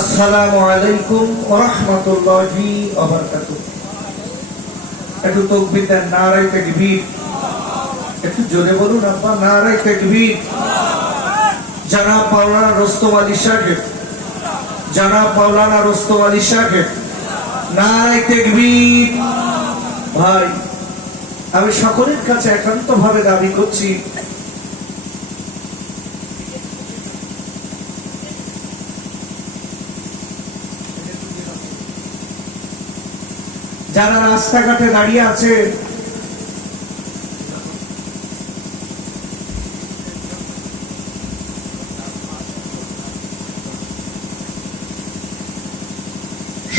আসসালামু আলাইকুম ওয়া রাহমাতুল্লাহি ওয়া বারাকাতুহু। একটু তাকবীর দেন, নারায়ে তাকবীর। একটু জোরে বলুন আব্বা, নারায়ে তাকবীর। জনাব মাওলানা রুস্তম আলী সাহেব, জনাব মাওলানা রুস্তম আলী সাহেব, নারায়ে তাকবীর। ভাই, আমি সকলের কাছে একান্তভাবে দাবি করছি, যারা রাস্তাঘাটে দাঁড়িয়ে আছে,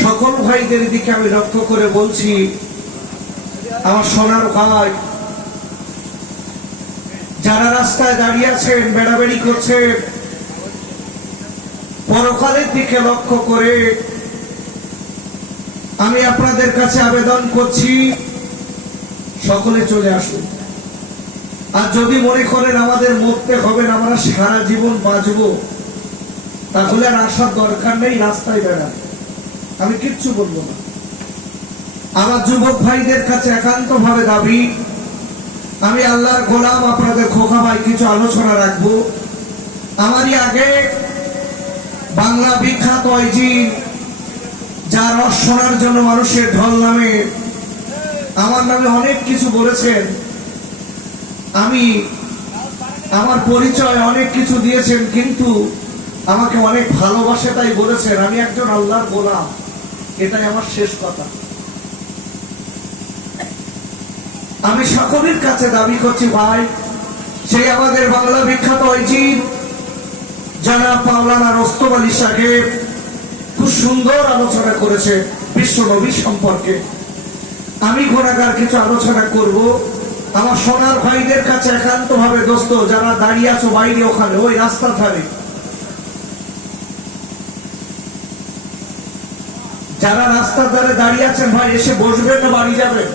সকল ভাইদের দিকে আমি লক্ষ্য করে বলছি, আমার সোনার ভাই, যারা রাস্তায় দাঁড়িয়ে আছেন, বেড়াবেড়ি করছেন, পরকালের দিকে লক্ষ্য করে আমি আপনাদের কাছে আবেদন করছি, সকলে চলে আসুন। আর যদি মনে করেন আমাদের মরতে হবে না, আমরা সারা জীবন বাঁচব, তাহলে আর আসার দরকার নেই, রাস্তায় বেড়ান, আমি কিচ্ছু বলবো না। আমার যুবক ভাইদের কাছে একান্ত ভাবে দাবি, আমি আল্লাহর গোলাম আপনাদের খোকা ভাই কিছু আলোচনা রাখবো। আমারই আগে বাংলা বিখ্যাত ওইজিন, যার রস শোনার জন্য মানুষের ঢল নামে, আমার নামে অনেক কিছু বলেছেন, আমি আমার পরিচয় অনেক কিছু দিয়েছেন, কিন্তু আমাকে অনেক ভালোবাসে তাই বলেছেন আমি একজন আল্লাহর গোলাম, এটাই আমার শেষ কথা। আমি সকলের কাছে দাবি করছি ভাই, সেই আমাদের বাংলা বিখ্যাত ওইজিন জনাব মাওলানা রুস্তম আলী সাহেব খুব সুন্দর আলোচনা করেছে বিশ্ব নবী সম্পর্কে। আমি গুনাহগার কিছু আলোচনা করব। আমার সোনার ভাইদের কাছে একান্ত ভাবে দোস্ত, যারা দাঁড়িয়ে আছো বাইরে, ওখানে ওই রাস্তা ধারে যারা রাস্তার ধারে দাঁড়িয়ে আছেন, ভাই এসে বসবেন না বাড়ি যাবেন?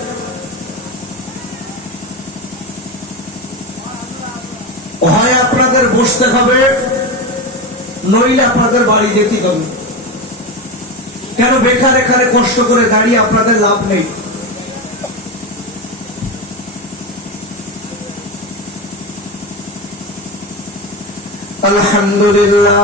হয় আপনাদের বসতে হবে, নইলে আপনাদের বাড়ি যেতে হবে। কেন বেকার এখানে কষ্ট করে দাঁড়িয়ে আপনাদের লাভ নেই। আলহামদুলিল্লাহ,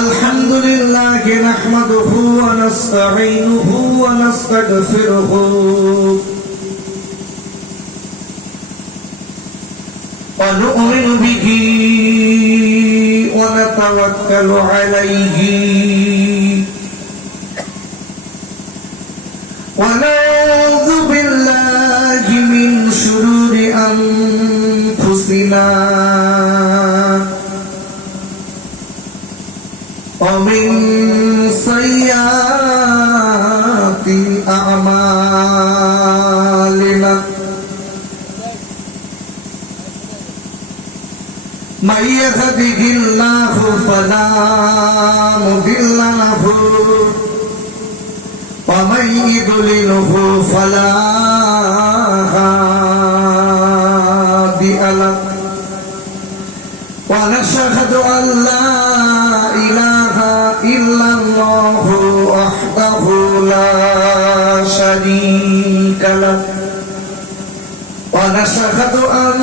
আলহামদুলিল্লাহ নাহমাদুহু ওয়া নাস্তাঈনুহু ওয়া নাস্তাগফিরুহু ওয়া নু'মিনু বিহি ওয়া নাতাওয়াক্কালু আলাইহি ওয়া নাউযু বিল্লাহি মিন শুরুরি আনফুসিনা ومن سيئات أعمالنا من يهده الله فلا مضل له ومن يضلله فلا هادي له ونشهد أن لا إله إلا الله وحده لا شريك له ونشهد أن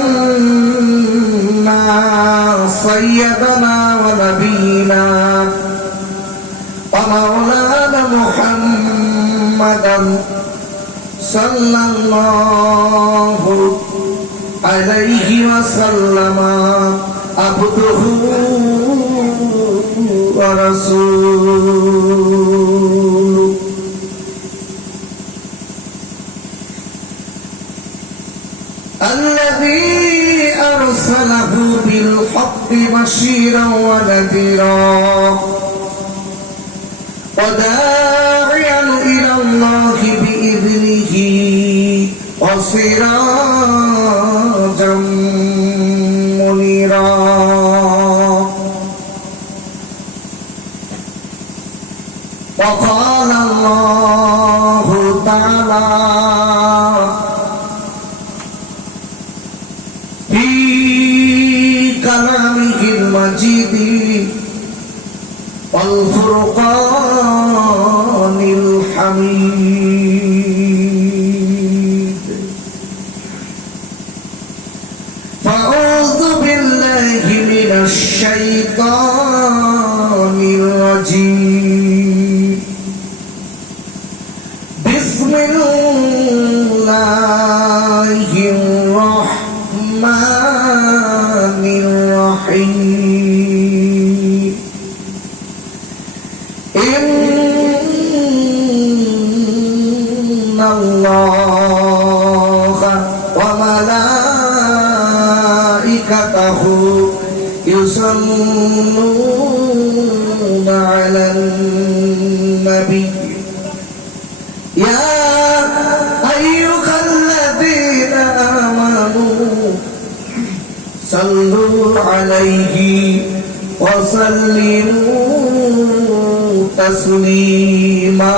سيدنا ونبينا ومولانا محمدا صلى الله عليه وسلم عبده ورسوله الذي أرسله بالحق بشيرا ونذيرا وداعيا إلى الله بإذنه وسراجا منيرا وقال الله تعالى কালামিহিল মাজিদি ওয়াল ফুরকানিল হামিদ। ফাউযু বিল্লাহি মিনাশ শাইতানির রাজীম। বিসমিল্লাহির রাহমানির রাহিম। ইন্নাল্লাহা ওয়া মালাইকাতাহু ইউসাল্লুনা আলান নবী ইয়া আইয়ুহাল্লাযীনা আমানু সাল্লু আলাইহি ওয়া সাল্লিমু তাসলিমা।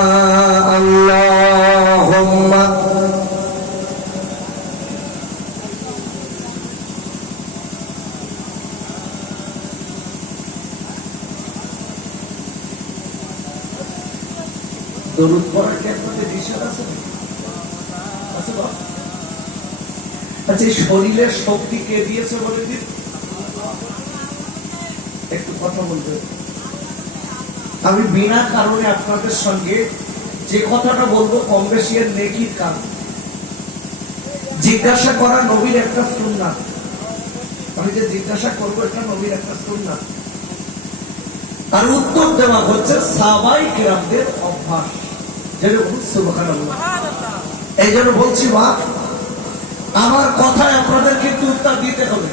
আল্লাহুম্মা দরুদ পড়ার ক্ষেত্রে নিষেধ আছে? আছে বাবা? আচ্ছা, এই শরীরের শক্তি কে দিয়েছে বলে দিন, একটু কথা বলতে। আমি বিনা কারণে আপনাদের সঙ্গে যে কথাটা বলবো কম বেশি এর নেকির কারণ। জিজ্ঞাসা করা নবীর একটা সুন্নাত। আমি যে জিজ্ঞাসা করবো এটা নবীর একটা সুন্নাত, আর উত্তর দেওয়া হচ্ছে সাহাবায়ে কিরামদের অভ্যাস। সুবহানাল্লাহ। এই জন্য বলছি মা, আমার কথায় আপনাদের কিন্তু উত্তর দিতে হবে,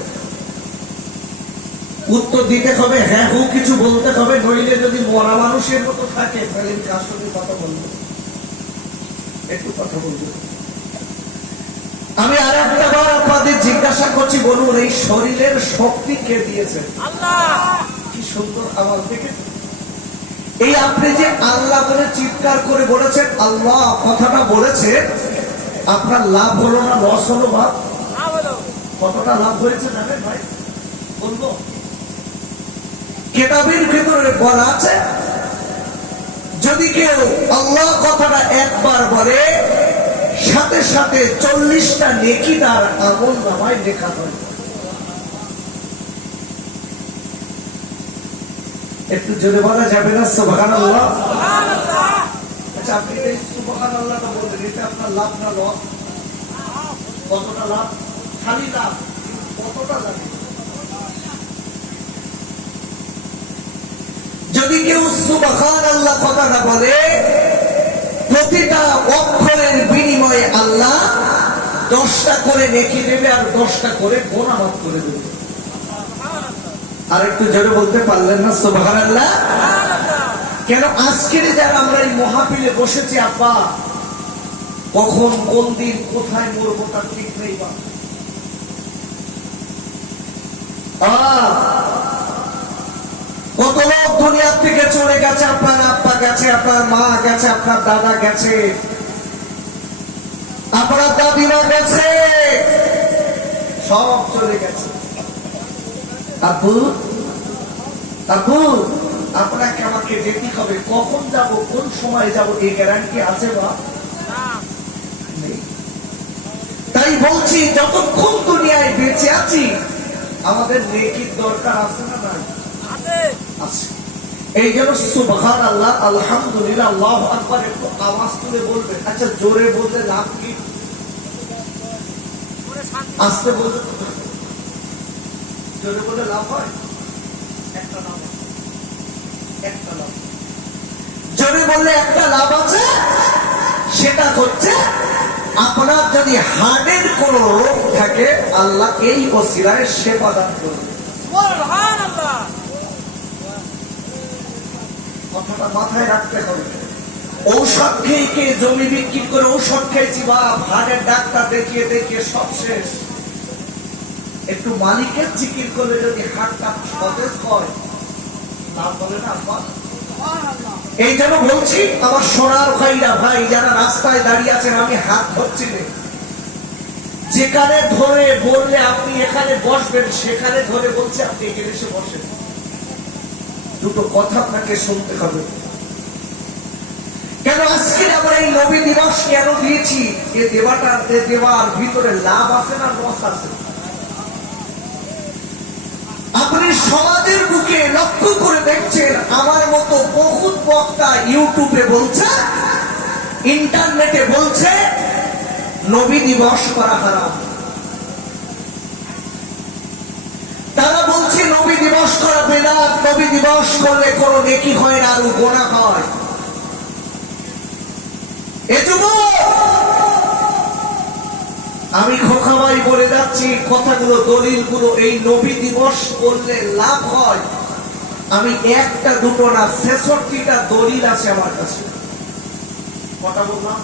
উত্তর দিতে হবে, হ্যাঁ হু কিছু বলতে হবে, নইলে যদি মরা মানুষের মতো থাকে তাহলে কার সঙ্গে কথা বলবো, একটু কথা বলবো। আমি আর একটা বার আপনাদের জিজ্ঞাসা করছি, বলুন এই শরীরের শক্তি কে দিয়েছে? আল্লাহ। কি সুন্দর আওয়াজ দেখেছেন? এই আপনি যে আল্লাহ বলে চিৎকার করে বলেছেন আল্লাহ কথাটা বলেছে, আপনার লাভ হলো না লস হলো? বা কতটা লাভ হয়েছে জানেন ভাই? বলবো, কিতাবের ভিতরে বলা আছে যদি কেউ আল্লাহ কথাটা একবার বলে সাথে সাথে 40টা নেকি তার আমলনামায় লেখা হয়। একটু জোরে বলা যাবে না সুবহানাল্লাহ? আচ্ছা, আপনি এই সুবহানাল্লাহটা বলবেন, এটা আপনার লাভ না লস? কতটা লাভ? খালি লাভ, কতটা লাভ? যদি কেউ সুবহানাল্লাহ কথাটা বলে প্রতিটা অক্ষরের বিনিময়ে আল্লাহ 10টা করে নেকি দেবে আর 10টা করে গুনাহ মাফ করে দেবে। আর একটু জোরে বলতে পারলেন না সুবহানাল্লাহ? কেন আজকের যারা আমরা এই মাহফিলে বসেছি, আব্বা কখন কোন দিন কোথায় মরবো তার ঠিক নেই। বা কত লোক দুনিয়া থেকে চলে গেছে, আপনার আব্বা গেছে, আপনার মা গেছে, আপনার দাদা গেছে, আপনার দাদিমা গেছে, সব চলে গেছে। আব্বু আব্বু আপনাকে আমাকে যেতে হবে, কখন যাব কোন সময় যাব এই গ্যারান্টি আছে বা নেই? তাই বলছি যতক্ষণ দুনিয়ায় বেঁচে আছি আমাদের নেকির দরকার আছে না নাই? আছে। এই জন্য সুবহানাল্লাহ, আলহামদুলিল্লাহ, আল্লাহু আকবার একটু আওয়াজ তুলে বলবেন। আচ্ছা, জোরে বলতে লাভ কি? আস্তে বলতে, জোরে বলে লাভ হয়? একটা লাভ, একটা লাভ। জোরে বললে একটা লাভ আছে, সেটা হচ্ছে আপনার যদি হার্টের কোন রোগ থাকে আল্লাহ এই ওসিলায় সেবা দান করবে। সুবহানাল্লাহ। কথাটা মাথায় রাখতে হবে। ঔষধ খেয়ে জমি বিক্রি করে ঔষধ খেয়েছি বা হার্টের ডাক্তার দেখিয়ে দেখিয়ে সব শেষ। একটু মালিকের জিকির করলে যদি হার্টটা সতেজ হয় লাভ হবে না? এই জন্য বলছি আমার সোনার ভাইরা, ভাই যারা রাস্তায় দাঁড়িয়ে আছেন, আমি হাত ধরছি যেখানে ধরে বললে আপনি এখানে বসবেন, সেখানে ধরে বলছে আপনি এখানে এসে বসেন। দুটো কথা আপনাকে শুনতে হবে। কেন আজকে আমরা এই নবী দিবস কেন দিয়েছি? এ দেওয়ার ভিতরে লাভ আছে না লস আছে? আপনি সমাজের বুকে লক্ষ্য করে দেখছেন, আমার মতো বহুত বক্তা ইউটিউবে বলছে, ইন্টারনেটে বলছে নবী দিবস করা হারাম। তারা বলছে নবী দিবস করা বেদাত, নবী দিবস করলে কোনো নেকি হয় না, আরো গুনাহ হয়। আমি খোকাবাই বলে যাচ্ছি কথাগুলো, দলিলগুলো। এই নবী দিবস করলে লাভ হয়, আমি একটা দুটো না ৬৬টা দলিল আছে আমার কাছে। কটা বললাম?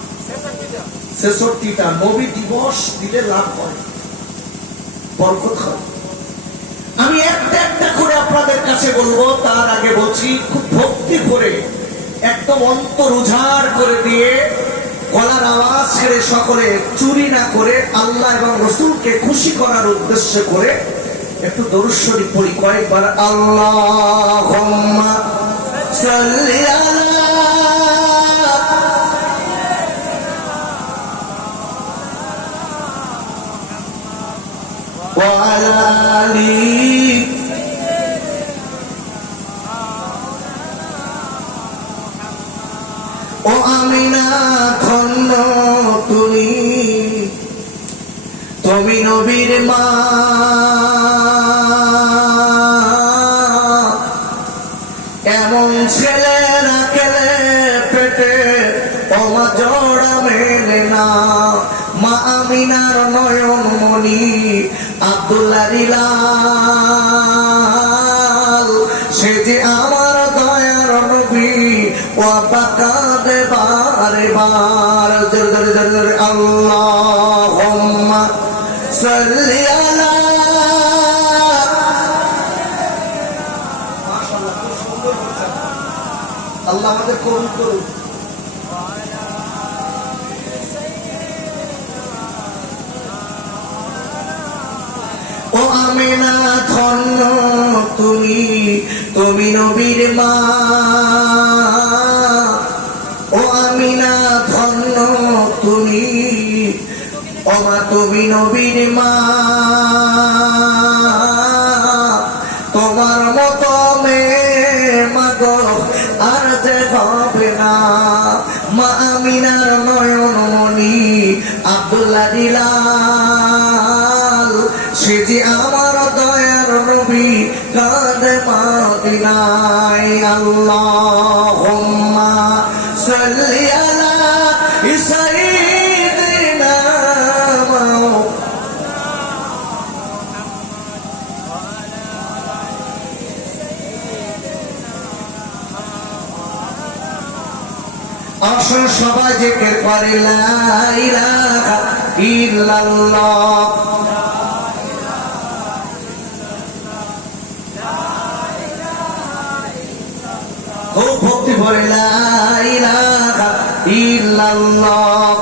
৬৬টা। নবী দিবস দিলে লাভ হয়, বরকত হয়। আমি একটা একটা করে আপনাদের কাছে বলবো। তার আগে বলছি, খুব ভক্তি করে, একদম অন্তর উজাড় করে দিয়ে, গলার আওয়াজ ছেড়ে সকলে চুরি না করে আল্লাহ এবং রসুলকে খুশি করার উদ্দেশ্য করে একটু দরুদ শরীফ পড়ি কয়েকবার। আল্লাহুম্মা সাল্লি আলা ওয়া আলা আলি ও আমিনা ধন্য তুমি, তুমি নবীর মা, এমন ছেলে রাখলে পেটে ও মা জোড়া মেলে না। মা আমিনার নয়ন মনি আব্দুল্লাহ রিলাল, সে যে আমার দয়ার নবী, ও পাকা দে বারে বার। আল্লাহুম্মা সাল্লি আলা। মাশাআল্লাহ, খুব সুন্দর বলছেন। আল্লাহ আমাদের কবুল করুন। ও আমিনা ধন্য তুমি, তুমি নবীর মা, ও আমিনা ধন্য তুমি, ও মা তুমি নবীর মা, তোমার মতো মেয়ে মাগো আর যে হবে না। মা আমিনার নয়ন মনি আব্দুল্লাহ রিলাল, সে যে আমার দয়ার নবী, কাঁদে মদিনায়। আল্লাহুম্মা সাল্লি আলা সাইয়্যিদিনা আসুন সবাই জিকির করে লা ইলাহা ইল্লাল্লাহ। খুব ভক্তি ভরে লা ইলাহা ইল্লাল্লাহ।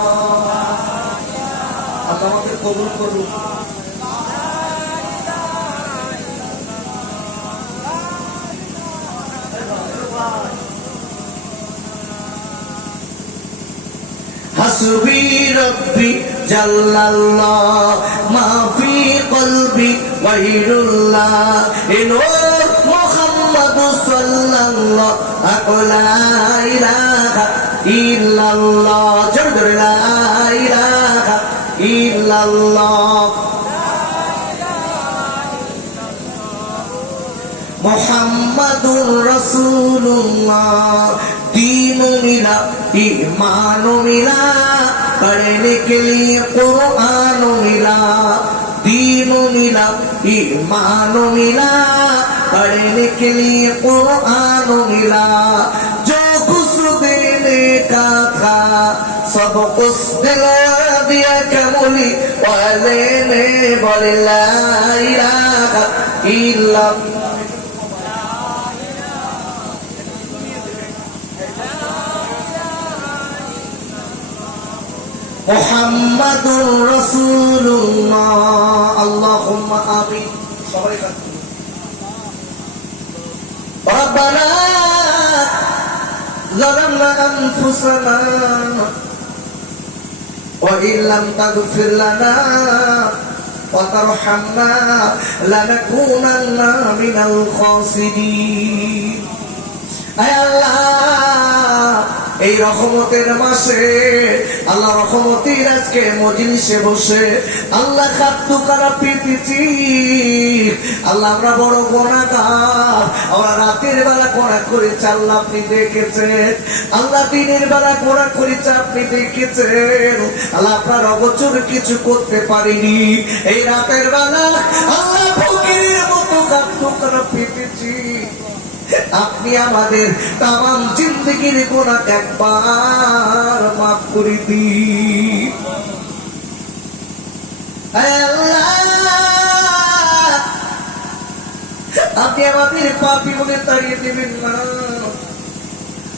আল্লাহ আমাকে কবুল করুন। হাসবি রব্বি জাল্লাল্লাহ মা ফি কলবি গায়রুল্লাহ, ইনো মুহাম্মাদু সাল্লাল্লাহু লা ইলাহা ইল্লাল্লাহ। জোরে লা ইলাহা ইল্লাল্লাহ। মুহাম্মাদুর রাসূলুল্লাহ, दीन मिला ईमान मिला, पढ़ने के लिए कुरान मिला। दीन मिला ईमान मिला, पढ़ने के लिए कुरान मिला। जो कुछ देने का था सब कुछ दिला दिया कमली वाले ने, बोले ला इलाहा इल्लल्लाह। মুহাম্মাদুর রাসূলুল্লাহ ঘরে কাজ করুন। রব্বানা যালামনা আনফুসানা ওয়া ইল্লাম তাগফির লানা ওয়া তারহামনা লানাকুনান্না মিনাল খাসিরিন। আয় আল্লাহ, এই রহমতের মাসে আল্লাহ রহমতের আজকে মজলিসে বসে আল্লাহ খাদ্য করা পেতেছি। আল্লাহ আমরা বড় গুনাহগার, আমরা রাতের বেলা গোনা করেছি আল্লাহ আপনি দেখেছেন, আল্লাহ দিনের বেলা গোনা করেছি আপনি দেখেছেন। আল্লাহ আপনার অগোচর কিছু করতে পারিনি। এই রাতের বেলা আল্লাহ ফকিরের মতো খাদ্য করা পেতেছি। আপনি আমাদের তামাম জিন্দগির গুনাহ একবার মাফ করে দিন। আপনি আমাদের পাপী বলে তাড়িয়ে দেবেন না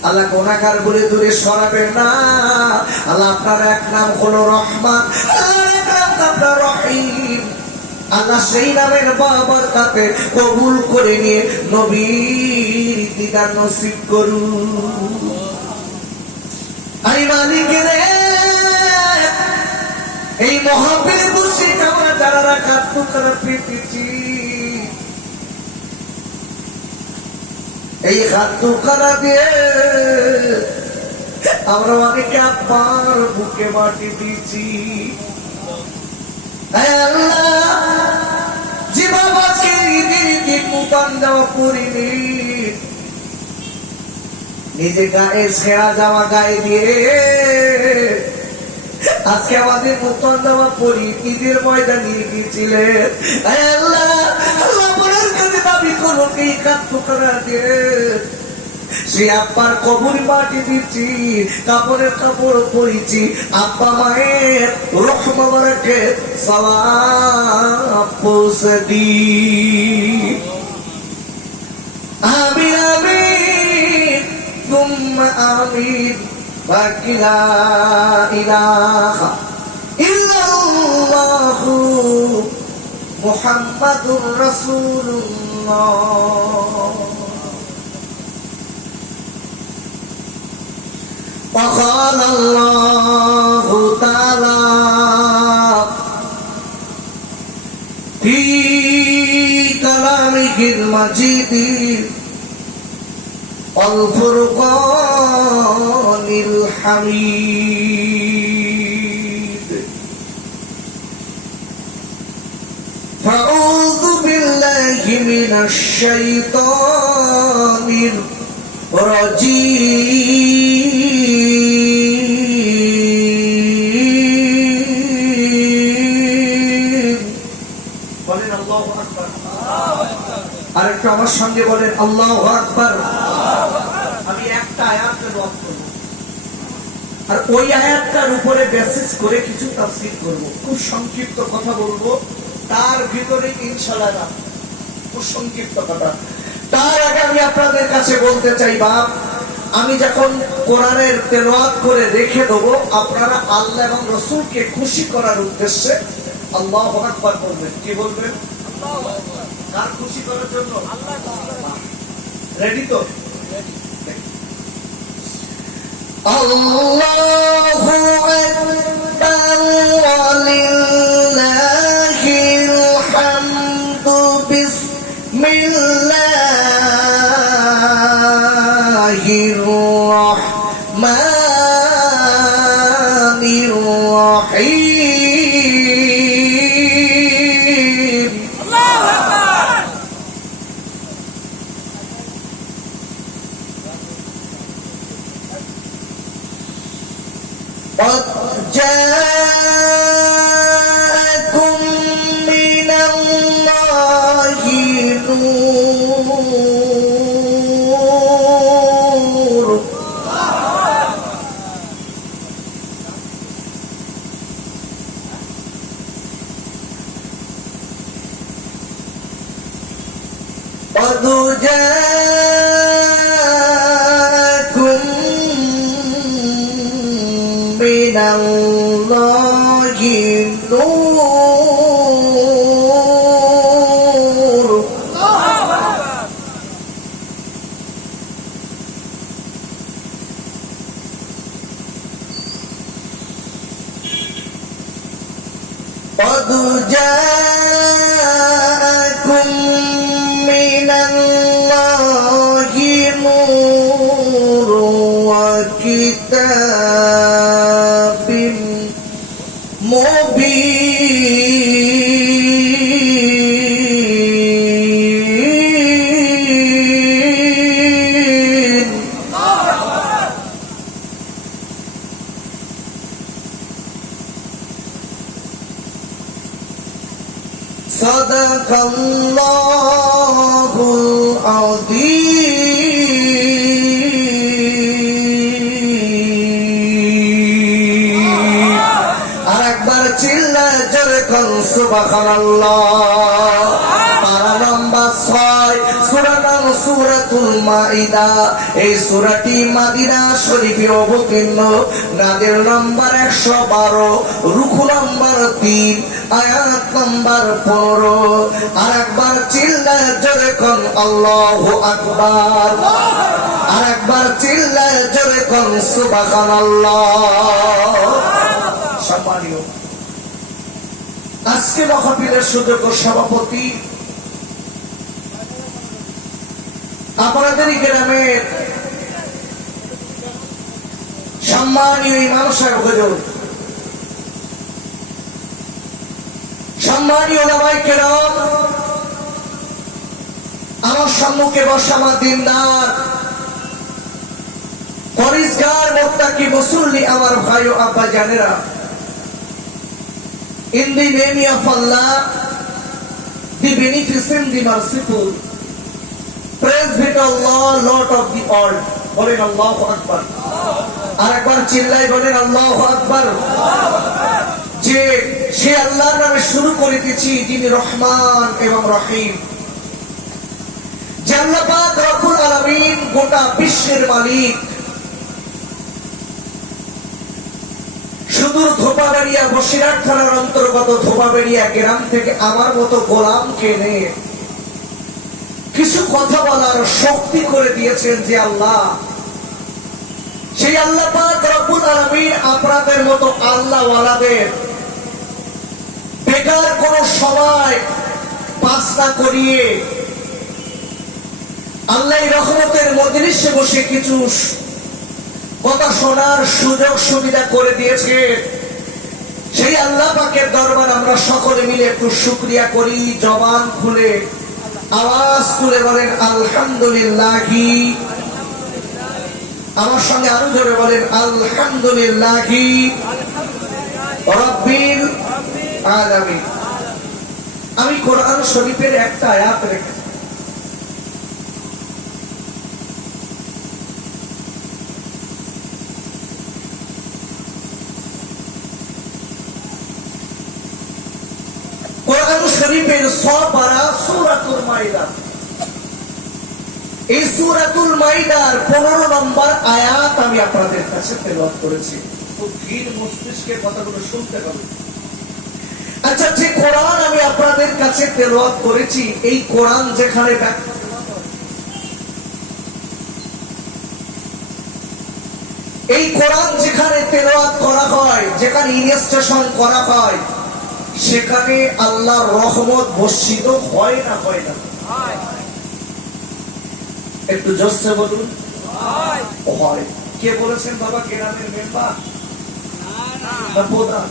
আল্লাহ, গুনাহগার বলে দূরে সরাবেন না আল্লাহ। আপনার এক নাম হলো রহমান, এক নাম আপনার রহিম। আল্লাহ সেই নামের বারাকাতে কবুল করে নিয়ে নবীর দিদার নসিব করুন। আই মালিক রে, এই মহাবীর বসে আমরা যারা রাখার টুকরা পেতেছি, এই হাত টুকরা দিয়ে আমরা অনেকে আপনার বুকে মাটি দিয়েছি। নিজে গায়ে ছেঁড়া জামা গায়ে দিয়ে আজকে আমাদের নতুন জামা পরি ঈদের ময়দান নিয়ে গিয়েছিলেন। দাবি করো এই কাজ করা দিয়ে সে আব্বার কবর মাটি দিচ্ছি, কাপড়ের কাপড় পরিছি, আব্বা মায়ের রূহ মোবারকে সওয়াব পৌঁছে দি। আমিন আমিন তুম্মা আমিন বাকি লা ইলাহা ইল্লাল্লাহু মুহাম্মাদুর রাসূলুল্লাহ। وقال الله تعالى في كلامه المجيد والفرقان الحميد. فأعوذ بالله من الشيطان الرجيم. বলেন আল্লাহু আকবার। আরেকটু আমার সঙ্গে বলেন আল্লাহু আকবার। আমি একটা আয়াত তেলাওয়াত করব আর ওই আয়াতটার উপরে বেসিস করে কিছু তাফসীর করব। খুব সংক্ষিপ্ত কথা বলবো, তার ভিতরে ইনশাআল্লাহ খুব সংক্ষিপ্ত কথা। তার আগে আমি আপনাদের কাছে বলতে চাই, বাপ আমি যখন কোরআনের তেলাওয়াত করে রেখে দেবো, আপনারা আল্লাহ এবং রাসূলকে খুশি করার উদ্দেশ্যে আল্লাহু আকবার বলবেন। কি বলবেন? আল্লাহু আকবার। কার খুশি করার জন্য? আল্লাহ। রেডি তো? আল্লাহু আকবার ওয়ালিল্লাহিল হামদু বিসমিল্লাহির রাহমানির রাহিম। আল্লাহু আকবার। قد جاءكم من الله نور. قد جاءكم من الله نور قد جاءكم من الله نور وكتاب مبين. صدق الله العظيم. আর একবার চিল্লায় জোরে কোন সুবহানাল্লাহ। পারা নম্বর 6, সূরা নাম সূরাতুল মাইদা। এই সূরাটি মদিনা শরীফে অবতীর্ণ, নাযিল নম্বর 112, রুকু নম্বর 3, আয়াত নম্বর 15। আর একবার চিল্লায় জোরে কোন আল্লাহু আকবার। আর একবার চিল্লায় জোরে কোন সুবহানাল্লাহ। সম্মানীয়, আজকে মাহফিলের সুযোগ্য সভাপতি আপনাদের গ্রামের সম্মানীয় ইমাম সাহেব হুজুর, সম্মানীয় ওলামায়ে কেরাম, আমার সম্মুখে বসা আমার দিনদার পরিষ্কার মুত্তাকি মুসল্লি আমার ভাই ও আব্বা জানেরা, in the name of Allah, the beneficent, the merciful, praise be to Allah, Lord of the world. বলেন আল্লাহু আকবার। আর একবার চিল্লাই বলেন আল্লাহু আকবার। যে সে আল্লাহর নামে শুরু করিতেছি, যিনি রহমান এবং রহিম। যে আল্লাহ পাক রব্বুল আলামিন, গোটা বিশ্বের মালিক। সুদূর ধোপাবেড়িয়া বসিরহাট থানার অন্তর্গত ধোপাবেড়িয়া গ্রাম থেকে আমার মতো গোলামকে এনে কিছু কথা বলার শক্তি করে দিয়েছেন যে আল্লাহ, সেই আল্লাহ পাক রব্বুল আলামিন আপনাদের মতো আল্লাহওয়ালাদের বেকার কোন সময় পাস না করিয়ে আল্লাহ রহমতের মজলিসে বসে কিছু কথা শোনার সুযোগ সুবিধা করে দিয়েছে। সেই আল্লাহ পাকের দরবার আমরা সকলে মিলে একটু শুকরিয়া করি। জবান খুলে আওয়াজ তুলে বলেন আলহামদুলিল্লাহি। আমার সঙ্গে আরো জোরে বলেন আলহামদুলিল্লাহি রাব্বিল আলামিন। আমি কোরআন শরীফের একটা আয়াত রেখেছি। কোরআন শরীফের 100 পারা সূরাতুল মাইদা। এই সূরাতুল মাইদার 15 নম্বর আয়াত আমি আপনাদের কাছে তেলাওয়াত করেছি। খুব ধীর মস্তিষ্কে কথাগুলো শুনতে হবে। আচ্ছা, যে কোরআন আমি আপনাদের কাছে তেলাওয়াত করেছি, এই কোরআন যেখানে এই কোরআন যেখানে তেলাওয়াত করা হয়, যেখানে ইনস্টেশন করা হয়, সেখানে আল্লাহর রহমত বর্ষিত হয় না হয় না? একটু জোরসে বলুন। হয়। কে বলেছেন বাবা? গ্রামের মেম্বার না প্রধান?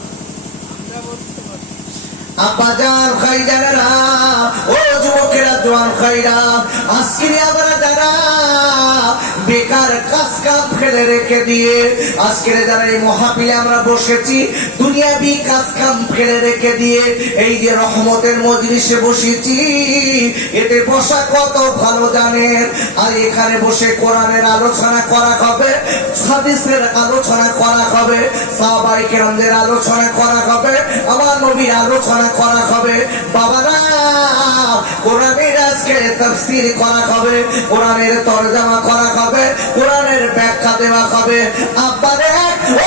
আব্বাজান ভাইজানেরা, ও যুবকেরা, জওয়ান ভাইরা, আজকে আমরা যারা বেকার কাজ কাম ফেলে রেখে দিয়ে আজকে যারা এই মহাপিলে আমরা বসেছি, দুনিয়াবি কাজ কাম ফেলে রেখে দিয়ে এই যে রহমতের মজলিসে বসেছি, এতে বসা কত ভালো জানেন। আর এখানে বসে কোরআনের আলোচনা করা হবে, হাদিসের আলোচনা করা হবে, সাহাবায়ে কেরামদের আলোচনা করা হবে, আমার নবীর আলোচনা করা হবে। বাবারা, কোরআনের আজকে তাফসীর করা হবে, কোরআনের তরজমা করা হবে, কোরআনের ব্যাখ্যা দেওয়া হবে। আব্বারে,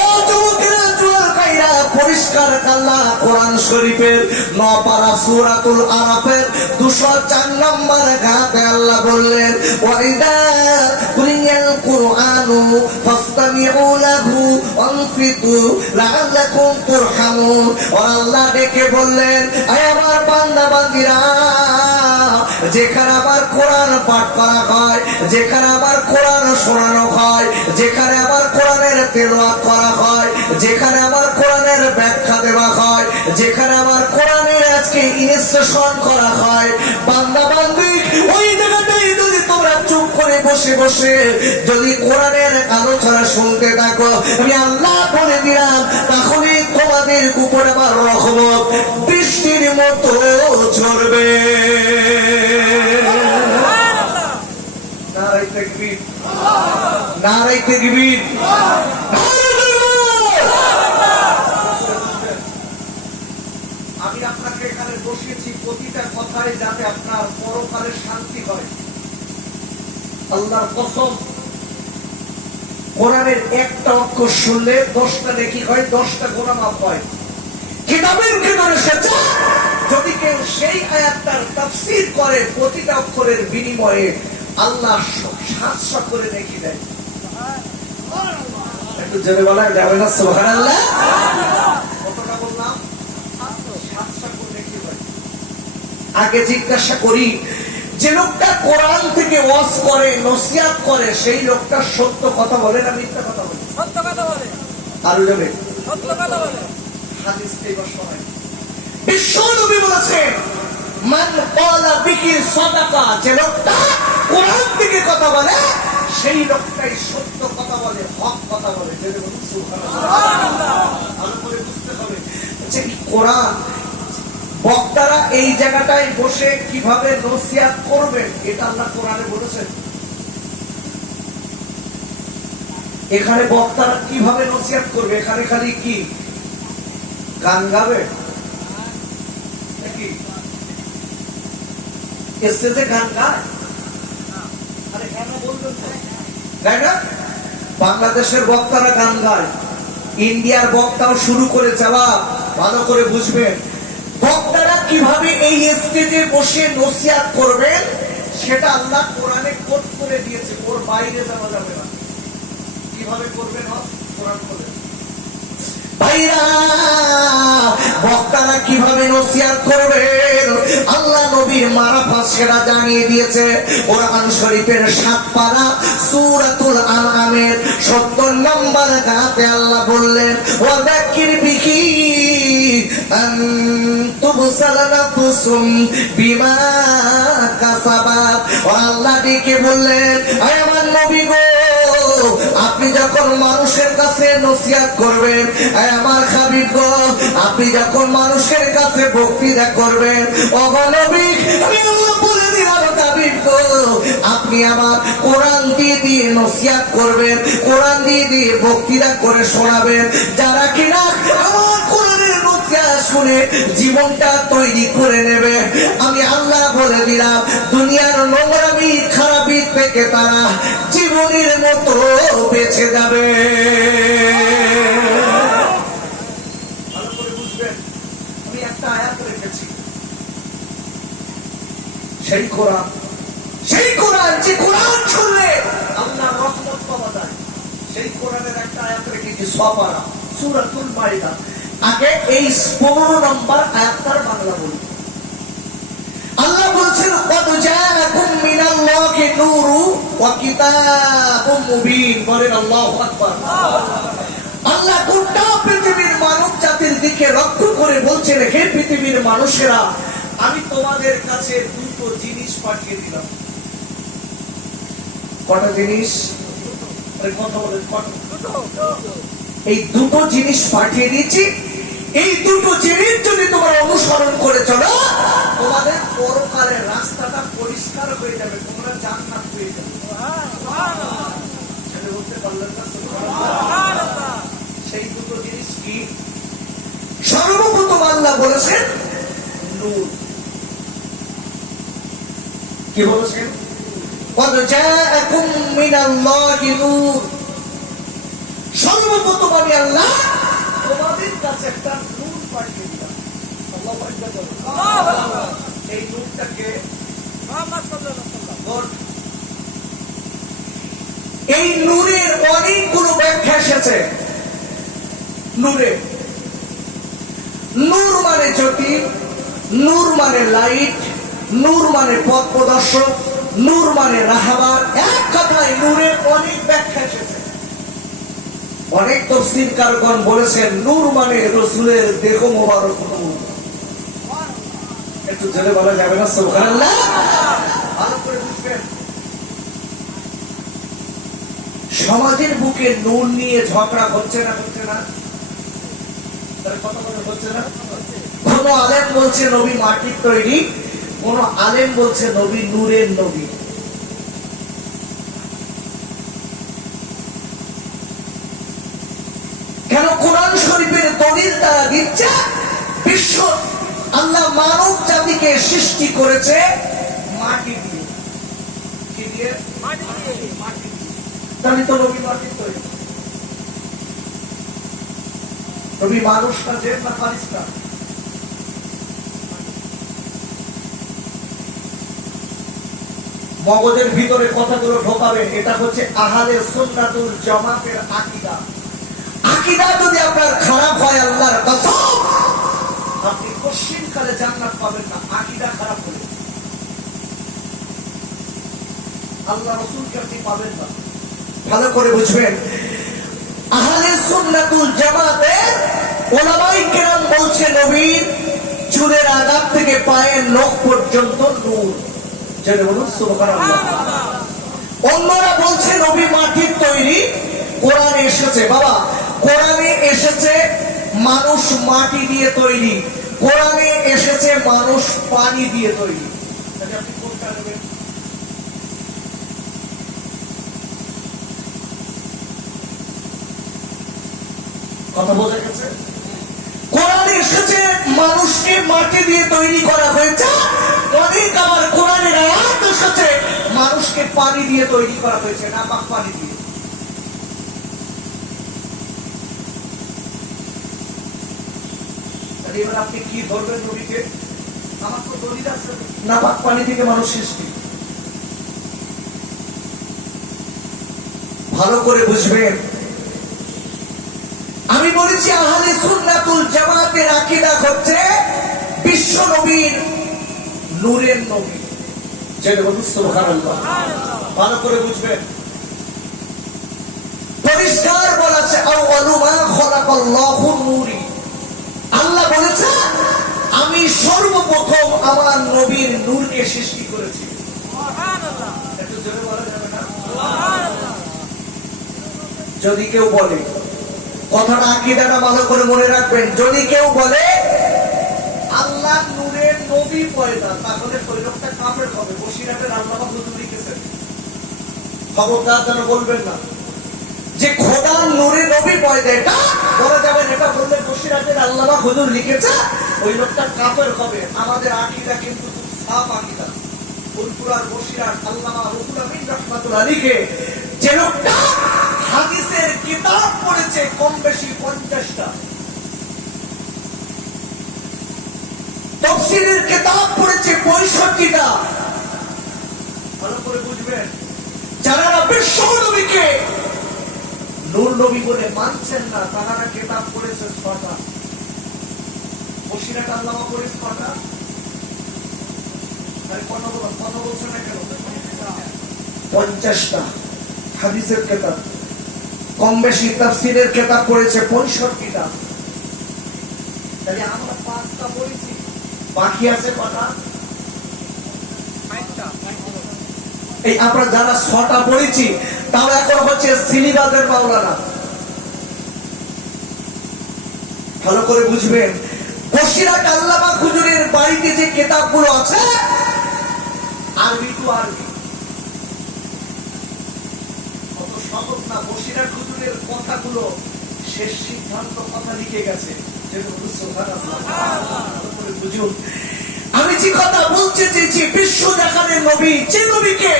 ও যুবকেরা, জোয়ান ভাইরা, পরিষ্কার পরিষ্কার কাল্লা কোরআন শরীফের 9 পারা সূরাতুল আরাফের 204 নম্বর আয়াতে আল্লাহ বললেন ওয়াইদা কুরিয়াল কুরআনু ফাসতামিউ লাহু ওয়ানফিতু লাআল্লাকুম তুরহামুন। আর আল্লাহ ডেকে বললেন হে আমার বান্দা বান্দীরা, যেখানে আবার কোরআন পাঠ করা হয়, যেখানে আবার কোরআন শোনানো হয়, যেখানে আবার কোরআনের তেলাওয়াত করা হয়, যেখানে আবার কোরআনের ব্যাখ্যা দেওয়া হয়, যেখানে আবার কোরআনের আজকে ইনস্ট্রাকশন করা হয়, বান্দা বান্দি ওই জায়গাটাই যদি তোমরা চুপ করে বসে বসে যদি কোরআনের আলোচনা শুনতে থাকো, আমি আল্লাহ বলে দিলাম তাহলে তোমাদের উপর আবার রহমত বৃষ্টির মতো ঝরবে। নারায়ে তাকবীর, নারায়ে তাকবীর। আমি আপনাকে এখানে বসিয়েছি প্রতিটা কথায় যাতে আপনার পরকালে শান্তি হয়। আল্লাহর কসম, কোরআনের একটা অক্ষর শুনলে 10টা নেকি হয়, 10টা গুনাহ মাফ হয়। কিতাবের ভিতরে এসেছে যদি কেউ সেই আয়াতটার তাফসীর করে প্রতিটা অক্ষরের বিনিময়ে আল্লাহ 700 করে নেকি দেয়। একটু জোরে বলা যাবে না সুবহানাল্লাহ? কতটা বললাম? 700 করে নেকি হয়। আগে জিজ্ঞাসা করি, যে লোকটা কোরআন থেকে ওয়াজ করে, নসিহত করে, সেই লোকটা সত্য কথা বলে না মিথ্যা কথা বলে? সত্য কথা বলে। আরো যাবে সত্য কথা বলে। হাদিস থেকে শোনাই, বিশ্বনবী বলেছেন মান ক্বালা বিহি সাদাকা, যে লোকটা কোরআন থেকে কথা বলে সেই লোকটাই সত্য কথা বলে, হক কথা বলে। যদি বলুন সুবহানাল্লাহ। ভালো করে বুঝতে হবে যে কোরআন বক্তারা এই জায়গাটায় বসে কিভাবে নসিহত করবেন এটা আল্লাহ কোরআনে বলেছেন। এখানে বক্তারা কিভাবে নসিহত করবে, এখানে খালি কি গান গাবে নাকি স্টেজে গান গায়? আরে কেন বলবেন তাই না? বাংলাদেশের বক্তারা গান গায়, ইন্ডিয়ার বক্তাও শুরু করে যাওয়া। ভালো করে বুঝবেন বক্তারা কিভাবে এই স্টেজে বসে নসিহত করবেন সেটা আল্লাহ কোরআনে কোট করে দিয়েছে, ওর বাইরে যাওয়া যাবে না। কিভাবে করবেন কোরআন বলে। ভাইরা, বক্তারা কিভাবে নসিহত করবেন আল্লাহ নবীর মারফত সেটা জানিয়ে দিয়েছে। কোরআন শরীফের 7 পারা সূরাতুল আনআমের 70 নম্বর আয়াতে আল্লাহ বললেন ওয়াযাক্কির বিহি আন তুবসালা নাফসুম বিমা কাসাবাত। আল্লাহ ডেকে বললেন হে আমার নবী গো, আপনি যখন মানুষের কাছে নসিহত করবেন, আমার হাবিব গো, আপনি যখন মানুষের কাছে বক্তৃতা করবেন, নবী আমি আল্লাহ বলে দিলাম হাবিব গো, আপনি আমার কোরআন দিয়ে দিয়ে নসিহত করবেন, কোরআন দিয়ে দিয়ে বক্তৃতা করে শোনাবেন। যারা কিনা আমার কোরআনের নসিহত শুনে জীবনটা তৈরি করে নেবে, আমি আল্লাহ বলে দিলাম দুনিয়ার নোংরামি খারাপি থেকে তারা জীবনের মতো বেঁচে যাবে। ভালো করে বুঝবেন, আমি একটা আয়াত রেখেছি, সেই কোরআন, সেই কোরআন যে কোরআন শুনলে আল্লাহ রহমত পাওয়া যায়, সেই কোরআনের একটা আয়াত রেখেছি 6 পারা সূরাতুল মাইদা। আগে এই 15 নম্বর আয়াতটার বাংলা বলি। আল্লাহ বলছেন কদ জাআকুম মিনাল্লাহি নূরু ওয়া কিতাবুম মুবিন। বলেন আল্লাহু আকবার। আল্লাহ গোটা পৃথিবীর মানব জাতির দিকে লক্ষ্য করে বলছেন হে পৃথিবীর মানুষেরা, আমি তোমাদের কাছে 2টো জিনিস পাঠিয়ে দিলাম। কটা জিনিস? কথা বলেন কটা? এই 2টো জিনিস পাঠিয়ে দিয়েছি। এই 2টো জিনিস যদি তোমরা অনুসরণ করে চলো, তোমাদের পরকালের রাস্তাটা পরিষ্কার হয়ে যাবে, তোমরা জান্নাত পেয়ে যাবে। সুবহানাল্লাহ। সেটা বলতে পারলেন না? সুবহানাল্লাহ। সেই 2টো জিনিস কি? সর্বপ্রথম আল্লাহ বলেছেন নূর। কি বলেছেন? কদ জাআকুম মিনাল্লাহি নূর। সর্বপ্রথম আমি আল্লাহ তোমাদের কাছে একটা নূর এই নূরটাকে এই নূরের অনেকগুলো ব্যাখ্যা এসেছে। নূরে, নূর মানে জ্যোতি, নূর মানে লাইট, নূর মানে পথ প্রদর্শক, নূর মানে রাহবার। এক কথায় নূরের অনেক ব্যাখ্যা এসেছে। অনেক তাফসীরকারগণ বলেছেন নূর মানে রাসূলের দেহ মোবারক নূর। একটু জোরে বলা যাবে না সুবহানাল্লাহ? ভালো করে বুঝবেন। সমাজের বুকে নূর নিয়ে ঝগড়া হচ্ছে না? হচ্ছে না? কথা বলা হচ্ছে না? কোন আলেম বলছে নবী মাটির তৈরি, কোন আলেম বলছে নবী নূরের নবী। কেন? কোরআন শরীফের দলিল তারা দিচ্ছে বিশ্ব আল্লাহ মানব জাতিকে সৃষ্টি করেছে মাটি দিয়ে। কি দিয়ে? মাটি দিয়ে। তাহলে তো নবী মাটির তৈরি। নবী মানুষ না, জেন না, ফারিস্তা? মগজের ভিতরে কথাগুলো ঢোকাবেন। এটা হচ্ছে আহলে সুন্নাতুল জামাতের আকীদা। আকীদা যদি আপনার খারাপ হয়, আল্লাহর কসম আপনি পশ্চিমকালে জান্নাত পাবেন না। আকীদা খারাপ হলে আল্লাহ রাসূলকে আপনি পাবেন না। ভালো করে বুঝবেন। আহলে সুন্নাতুল জামাতের উলামায়ে কেরাম বলছে নবীর চুলের আগার থেকে পায়ের নখ পর্যন্ত নূর। যেটা বলুন সুবহানাল্লাহ। অন্যরা বলছে নবী মাটির তৈরি। কোরআনে এসেছে বাবা, কোরআনে এসেছে মানুষ মাটি দিয়ে তৈরি, কোরআনে এসেছে মানুষ পানি দিয়ে তৈরি। তাহলে আপনি কোনটা নেবেন? কথা বোঝা গেছে? কোরআনে এসেছে মানুষকে মাটি দিয়ে তৈরি করা হয়েছে। অনেক আবার কোরআনের আয়াত এসেছে মানুষকে পানি দিয়ে তৈরি করা হয়েছে, নাপাক পানি দিয়ে। এবার আপনি কি ধরবেন নবীকে? আমার তো দলিল আছে নাপাক পানি থেকে মানুষ সৃষ্টি। ভালো করে বুঝবেন। আমি বলেছি আহলে সুন্নাতুল জামাতের আকীদা হচ্ছে বিশ্ব নবীর নূরের নবী। যেটা বলুন সুবহানাল্লাহ। ভালো করে বুঝবেন। পরিষ্কার বলা আছে আউয়ালু মা খালাকাল্লাহু নূরি। আল্লাহ বলেছে আমি সর্বপ্রথম আমার নবীর নূরকে সৃষ্টি করেছি। সুবহানাল্লাহ। একটু জোরে বলা যাবে না? সুবহানাল্লাহ। যদি কেউ বলে, কথাটা আকীদাটা ভালো করে মনে রাখবেন, যদি কেউ বলে আল্লাহ নূরের নবী পয়দা, তাহলে ওই লোকটা কাফের হবে। বসিরাটের আল্লামা হুজুর লিখেছেন, খবরদার যেন বলবেন না যে খোদার নূরের নবী পয়দা। এটা বলা যাবে না। এটা বললে বসিরাটের আল্লামা হুজুর লিখেছে, ওই লোকটা কাফের হবে। আমাদের আকীদা কিন্তু খুব সাফ আকীদা। ফুলপুরার বসিরাট আল্লামা রুহুল আমিন রাহমাতুল্লাহ আলাইহি, যে লোকটা হাদিসের কিতাব পড়েছে কম বেশি 50টা, তাফসীরের কিতাব পড়েছে 65টা। ভালো করে বুঝবেন। যারা বিশ্ব নবীকে নূর নবী বলে মানছেন না, তারা কিতাব পড়েছে 6টা। বসিরাট আল্লামা পড়েছে 6টা। আরে কথা বলছেন না কেন? 50টা হাদিসের কিতাব, কম বেশি তাফসীরের কিতাব পড়েছে 65টা। তাহলে আমরা 5টা পড়েছি, বাকি আছে কটা? 5টা। এই আমরা যারা 6টা পড়েছি, তাও এখন হচ্ছে সিলিবাসের মাওলানা। ভালো করে বুঝবেন। বসিরাট আল্লামা হুজুরের বাড়িতে যে কিতাবগুলো আছে আরবি টু আরবি, কত সহজ না। বসিরাট হুজুরের কথাগুলো শেষ সিদ্ধান্ত কথা লিখে গেছে। বুঝুন, আমি যে কথা বলতে চেয়েছি, বিশ্ব দেখানের নবী, যে নবীকে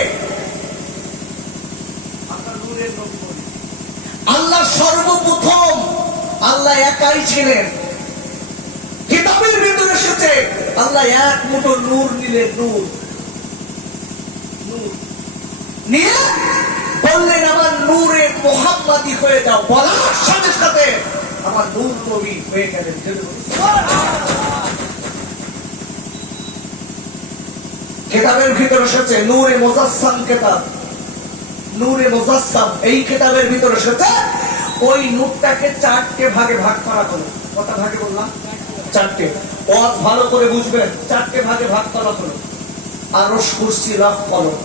আল্লাহ সর্বপ্রথম, আল্লাহ একাই ছিলেন। কিতাবের ভিতরে এসেছে, আল্লাহ এক মুঠো নূর নিলেন, নূর নিয়ে বললেন আমার নূরে মুহাম্মাদি হয়ে যাও। বলার সাথে সাথে আমার নূর নবী হয়ে গেলেন। কিতাবের ভিতর এসেছে নূরে মুজাসসাম কিতাব, নূরে মুজাসসাম এই কিতাবের ভিতর এসেছে ওই নূরটাকে চারটে ভাগে ভাগ করা হলো। কটা ভাগে বললাম? চারটে। ভালো করে বুঝবেন, চারটে ভাগে ভাগ করা হলো। আরশ, কুরসি, লওহ, কলম।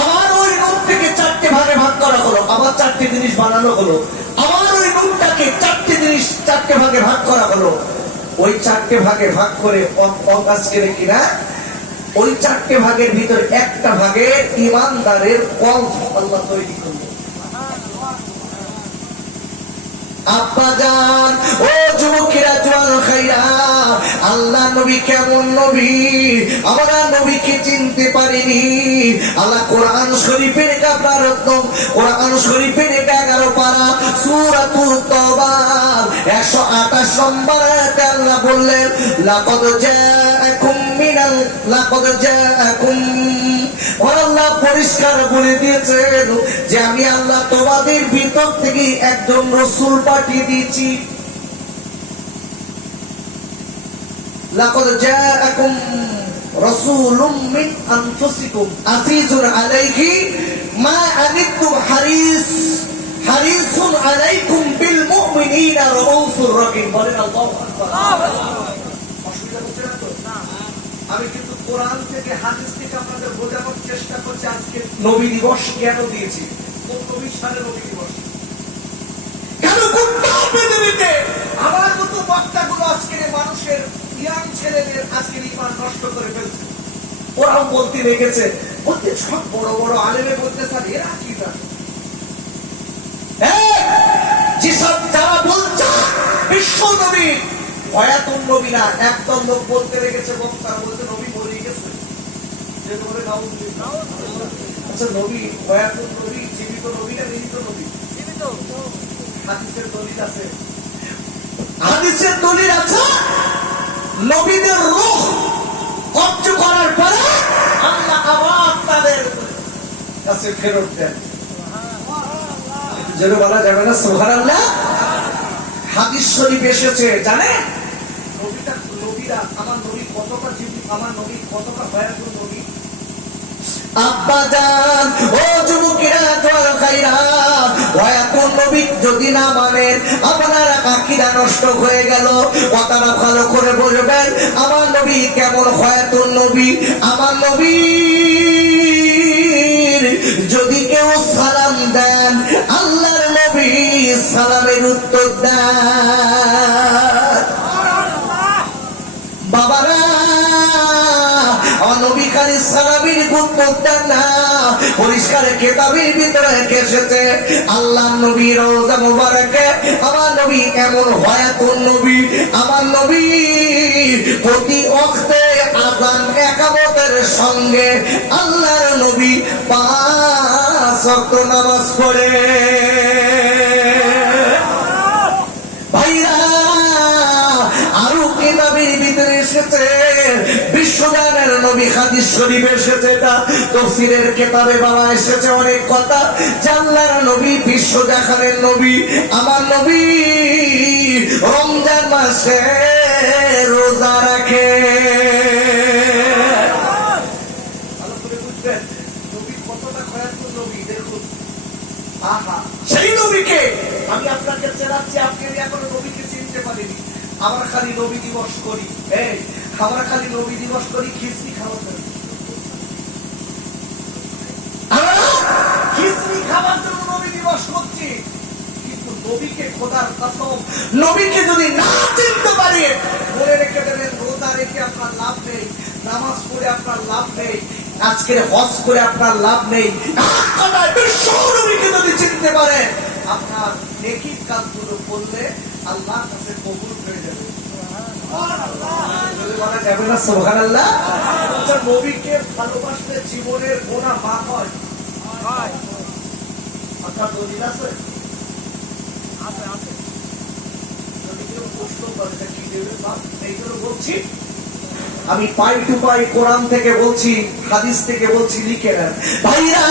আবার ওই নূর থেকে চারটে ভাগে ভাগ করা হলো, আবার চারটে জিনিস বানানো হলো। আবার ওই নূরটাকে চারটে ভাগে ভাগ করা হলো। ওই চারটে ভাগে ভাগ করে আজকের কিনা ওই চারটে ভাগের ভিতর একটা ভাগে ইমানদারের কলব আল্লাহ তৈরি করলেন। আব্বাজান, ও যুবকেরা, জওয়ান ভাইরা, আল্লাহ নবী কেমন নবী, আমরা নবীকে চিনতে পারিনি। আল্লাহ কোরআন শরীফের কোরআন শরীফের 11 পারা সূরাতুত তাওবা 128 নম্বর আয়াতে আল্লাহ বললেন, লাকাদ জাআকুম আল্লাহ পরিষ্কার বলে দিয়েছেন যে আমি আল্লাহ তোমাদের ভিতর থেকে একজন রাসূল পাঠিয়ে দিয়েছি। লাকাদ জাআকুম রাসূলুম মিন আনফুসিকুম আজিজুন আলাইহি মা আনিতুম হারিসুন আলাইকুম বিল মুমিনিনা রাউফুর রহিম। বলেন আল্লাহু আকবার। অসুবিধা হচ্ছে না তো? আমি কিন্তু কোরআন থেকে হাদিস থেকে আপনাদের বোঝানোর চেষ্টা করছি আজকে নবী দিবস কেন দিয়েছি, কোন নবীর সাথে নবী দিবস কেন গোটা পৃথিবীতে আমার মতো বক্তাগুলো আজকের মানুষের ইয়াং ছেলেদের আজকের ঈমান নষ্ট করে ফেলছে। ওরাও বলতে লেগেছে, বলতে সব বড় বড় আলেমে বলতে স্যার এরা কি জানে, যেসব যারা বলছে বিশ্ব নবী হয়াতুন নবী না, একদম লোক বলতে লেগেছে, বক্তা বলতে নবী মরে গেছে। যে বলে আচ্ছা নবী হয়াতুন নবী জীবিত নবী না মৃত নবী? জীবিত। হাদিসের দলিল আছে, হাদিসের দলিল আছে নবীদের রূহ কবজ করার পরে আল্লাহ আবার তাদের কাছে ফেরত দেন। যেন বলা যাবে না সুবহানাল্লাহ। হাদিস শরীফ এসেছে জানে নবীরা আমার নবী কতটা জীবিত, আমার নবী কতটা হয়াতুন নবী। আব্বাজান, ও যুবকেরা, জওয়ান ভাইরা, হয়াতুন নবী যদি না মানেন আপনার আকীদা নষ্ট হয়ে গেল। কথাটা ভালো করে বলবেন, আমার নবী কেমন হয়াতুন নবী। আমার নবী যদি কেউ সালাম দেন আল্লাহর নবী সালামের উত্তর দেন। বাবারা, আমার নবী খালি সালামের উত্তর দেন না, পরিষ্কার কিতাবের ভিতরে এসেছে আল্লাহর নবী রওজা মুবারকে আমার নবী এমন হয়াতুন নবী। আমার নবী প্রতি ওয়াক্তে আযান ইকামতের সঙ্গে আল্লাহর নবী 5 ওয়াক্ত নামাজ পড়ে। ভাইরা, আরো কিতাবের ভিতরে এসেছে বিশ্বজানের নবী, হাদিস শরীফ এসেছে, এটা তাফসীরের কিতাবে বাবা এসেছে অনেক কথা। আল্লাহর নবী বিশ্বজাহানের নবী। আমার নবী রমজান মাসে রোজা রাখে। ভালো করে বুঝবেন নবী কতটা হয়াতুন নবী। দেখুন, আহা, সেই নবীকে আমি আপনাকে চেনাচ্ছি, আপনি এখনো নবীকে চিনতে পারেনি। আমরা খালি নবী দিবস করি, আমরা খালি নবী দিবস করি খিচড়ি খাওয়ার জন্য। আমরা খিচড়ি খাওয়ার জন্য নবী দিবস করছি, কিন্তু নবীকে খোদার কসম নবীকে যদি না চিনতে পারি মনে রেখে দেবেন, রোজা রেখে আপনার লাভ নেই, নামাজ পড়ে আপনার লাভ নেই, আজকের হজ করে আপনার লাভ নেই। বিশ্ব নবীকে যদি চিনতে পারেন আপনার নেকির কাজগুলো করলে আল্লাহর কাছে কবুল হয়ে যাবে। সুবহানাল্লাহ। নবীকে ভালোবাসলে জীবনের গুনাহ মাফ হয়। আপনার দলিল আছে? যদি কেউ প্রশ্ন করে কি দেবে বাপ, এইগুলো বলছি আমি পাই টু পাই কোরআন থেকে বলছি, হাদিস থেকে বলছি, লিখে নেন ভাইরা।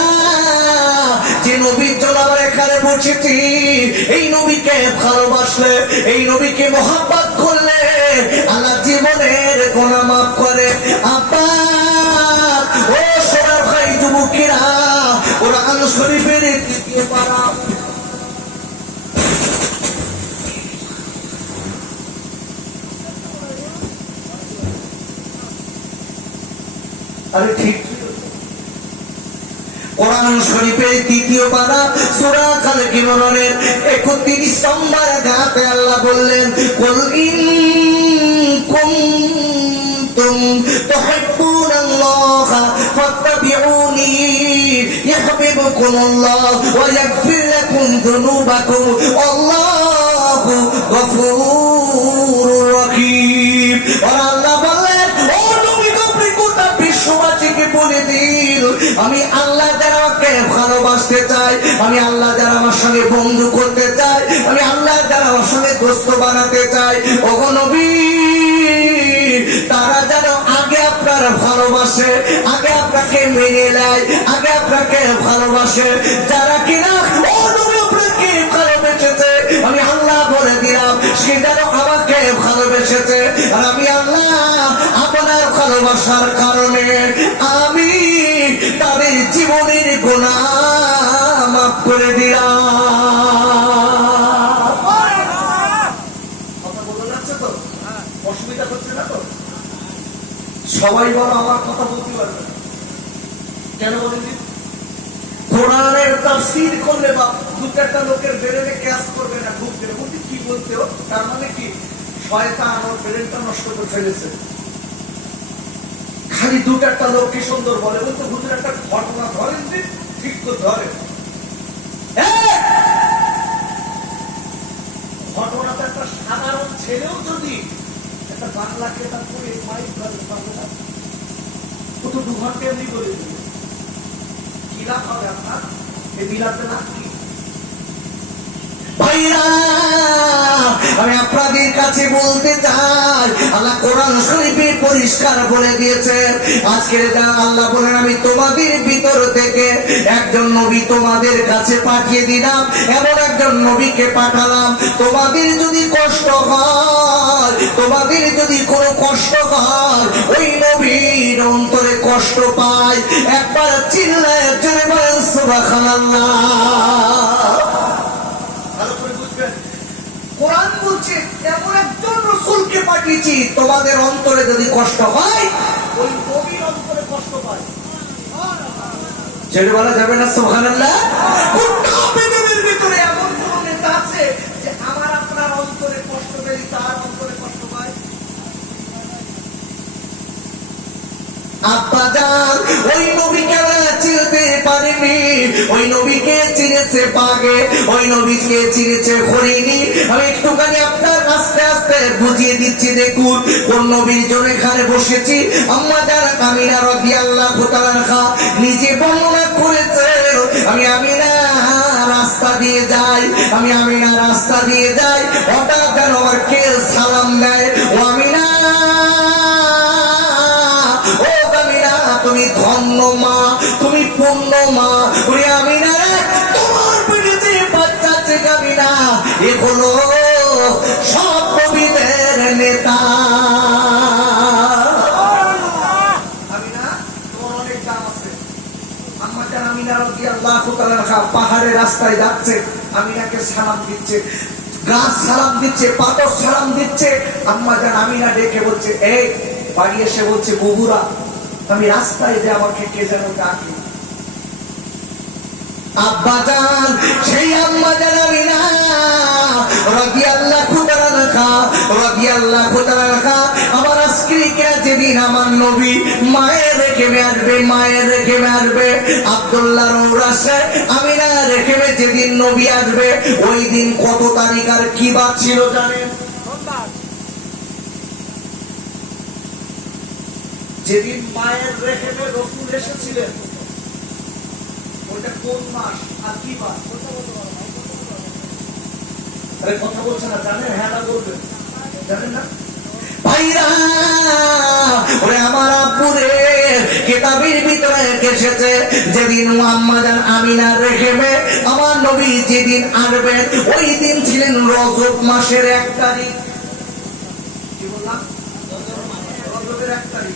যে নবীর জন্য আমরা এখানে বসেছি, এই নবীকে ভালোবাসলে, এই নবীকে মহব্বত করলে আল্লাহ জীবনের গুনাহ মাফ করে। আপা ও সোনার ভাই যুবকেরা, কোরআন শরীফের তৃতীয় পারা, আরে ঠিক কোরআন শরীফের তৃতীয় পারা সূরা আল ইমরানের 31 নম্বর আয়াতে আল্লাহ বললেন, কুল ইন কুনতুম তুহিব্বুনাল্লাহ ফাত্তাবিউনি ইউহিব্বুকুমুল্লাহ ওয়া ইয়াগফির লাকুম যুনুবাকুম আল্লাহু গফুরুর রহিম। আর আল্লাহ বললেন, ও নবী আপনি গোটা বিশ্ববাসীকে বলে দিন, আমি আল্লাহ যারা আমাকে ভালোবাসতে চাই, আমি আল্লাহ যারা আমার সঙ্গে বন্ধু করতে চাই, আমি আল্লাহ যারা আমার সঙ্গে দোস্ত বানাতে চাই, ওগো নবী তারা যেন আগে আপনার ভালোবাসে, আগে আপনাকে মেনে নেয়, আগে আপনাকে ভালোবাসে। যারা কিনা ও নবী আপনাকে ভালোবেসেছে, আমি আল্লাহ বলে দিলাম সে যেন আমাকে ভালোবেসেছে। আর আমি আল্লাহ আপনার ভালোবাসার কারণে আমি তাদের জীবনের গুনাহ মাফ করে দিলাম। কথা বলা যাচ্ছে তো? অসুবিধা হচ্ছে না তো? সবাই বলো আমার কথা বলতে পারবে না কেন বলেন? কোরআনের তাফসীর করলে বা দু চারটা লোকের ব্রেনে ক্যাচ করবে না, ঢুকবে বলতে কি বলতে हो, তার মানে কি শয়তান ওর ব্রেনটা নষ্ট করে ফেলেছে। খালি দু চারটা লোক কি সুন্দর বলে, বলতে হুজুর একটা ঘটনা ধরেন যে ঠিক তো ধরে, ঘটনাটা একটা সাধারণ ছেলেও যদি একটা বাংলা কেতাব করে মাইক ধরে বাংলা ও তো 2 ঘন্টা এমনি বলে দিল, কি লাভ হবে আপনার? এই বিলাতে লাভ কি? ভাইরা আমি আপনাদের কাছে বলতে চাই, আল্লাহ কোরআন শরীফে পরিষ্কার বলে দিয়েছেন, আজকের দিন আল্লাহ বলেন আমি তোমাদের ভিতর থেকে একজন নবী তোমাদের কাছে পাঠিয়ে দিলাম, এমন একজন নবীকে পাঠালাম, তোমাদের যদি কষ্ট হয়, তোমাদের যদি কোনো কষ্ট হয়, ওই নবীর অন্তরে কষ্ট পায়, একবার চিল্লায় জোরে বলেন সুবহানাল্লাহ। কোরআন বলছে এমন একজন রাসূলকে পাঠিয়েছি, তোমাদের অন্তরে যদি কষ্ট হয়, ওই নবীর অন্তরে কষ্ট পায়। যেটা বলা যাবে না সুবহানাল্লাহ? কোনটা পৃথিবীর ভিতরে এমন কোন নেতা আছে যে আমার আপনার অন্তরে কষ্ট পেলে তার অন্তরে কষ্ট পায়? আব্বাজান ওই নবীকে চিনতে পারেনি, ওই নবীকে চিনেছে বাগে, ওই নবীকে চিনেছে হরিণী। আমি একটুখানি আপনার আস্তে আস্তে বুঝিয়ে দিচ্ছি, দেখুন কোন নবীর জন্য এখানে বসেছি। আম্মা যারা আমিনা রাদিয়াল্লাহু তাআলা আনহা নিজে বর্ণনা করেছে, আমি আমিনা রাস্তা দিয়ে যাই, আমি আমিনা রাস্তা দিয়ে যাই, হঠাৎ যেন আমার কে সালাম দেয়, ও আমিনা তুমি ধন্য মা, তুমি পূর্ণ মা, ওরে আমিনা তোমার পেটেতে বাচ্চা আছে আমিনা, এ হলো সব নবীদের নেতা। আমিনা তোমার অনেক দাম আছে। আম্মা জান আমিনা রাদিয়াল্লাহু তাআলা আনহা পাহাড়ের রাস্তায় যাচ্ছে, আমিনাকে সালাম দিচ্ছে, গাছ সালাম দিচ্ছে, পাথর সালাম দিচ্ছে। আম্মা জান আমিনা ডেকে বলছে, এই বাড়ি এসে বলছে, বগুড়া আমি রাস্তায় যে আমাকে কে যেন ডাকে। আব্বাজান সেই আম্মাজান আমিনা রাদিয়াল্লাহু তাআলা আমার আজকে যেদিন আমার নবী মায়ের রেখে আসবে, মায়ের রেখে আসবে, আব্দুল্লাহর ওরাসে আমিনা রেখে যেদিন নবী আসবে, ওই দিন কত তারিখ আর কি বার ছিল জানেন? যেদিন মায়ের রেহেমে রাসূল এসেছিলেন, ওটা কোন মাস আর কি মাস? আরে কথা বলছে না, জানেন? হ্যাঁ না বলবেন। জানেন না ভাইরা? ওরে আমার আব্বুরে কিতাবের ভিতরে এসেছে যেদিন আম্মা জান আমিনা রেখেবে আমার নবী যেদিন আসবেন ওই দিন ছিলেন রজব মাসের 1 তারিখ। কি বললাম? রজবের 1 তারিখ।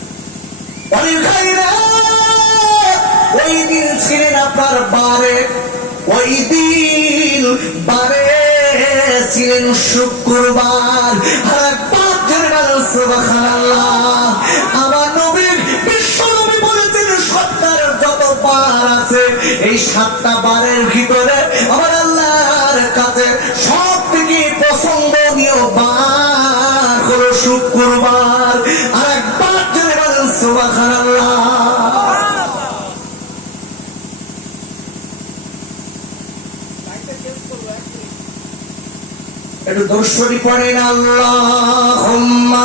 ওই দিন ছিলেন আপনার বারে, ওই দিন বারে ছিলেন শুক্রবার। আর সুবহানাল্লাহ, আমার নবী বিশ্ব নবী বলেছেন সপ্তাহের যত বার আছে এই 7টা বারের ভিতরে আমার আল্লাহর কাছে সব থেকে পছন্দনীয় বার হলো শুক্রবার। আর একবার জোরে বলেন সুবহানাল্লাহ। একটু দর্শনী পড়েন আল্লাহুম্মা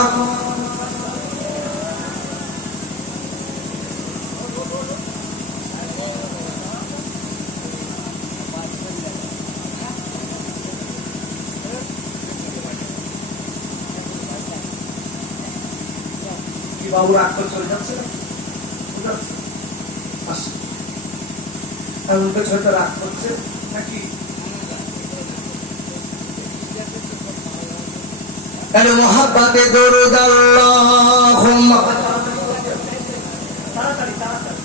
কি বাবু রাগ করে চলে যাচ্ছে রাগ করছে নাকি? মোহাব্বতে দরুদ আল্লাহুম্মা তাড়াতাড়ি তাড়াতাড়ি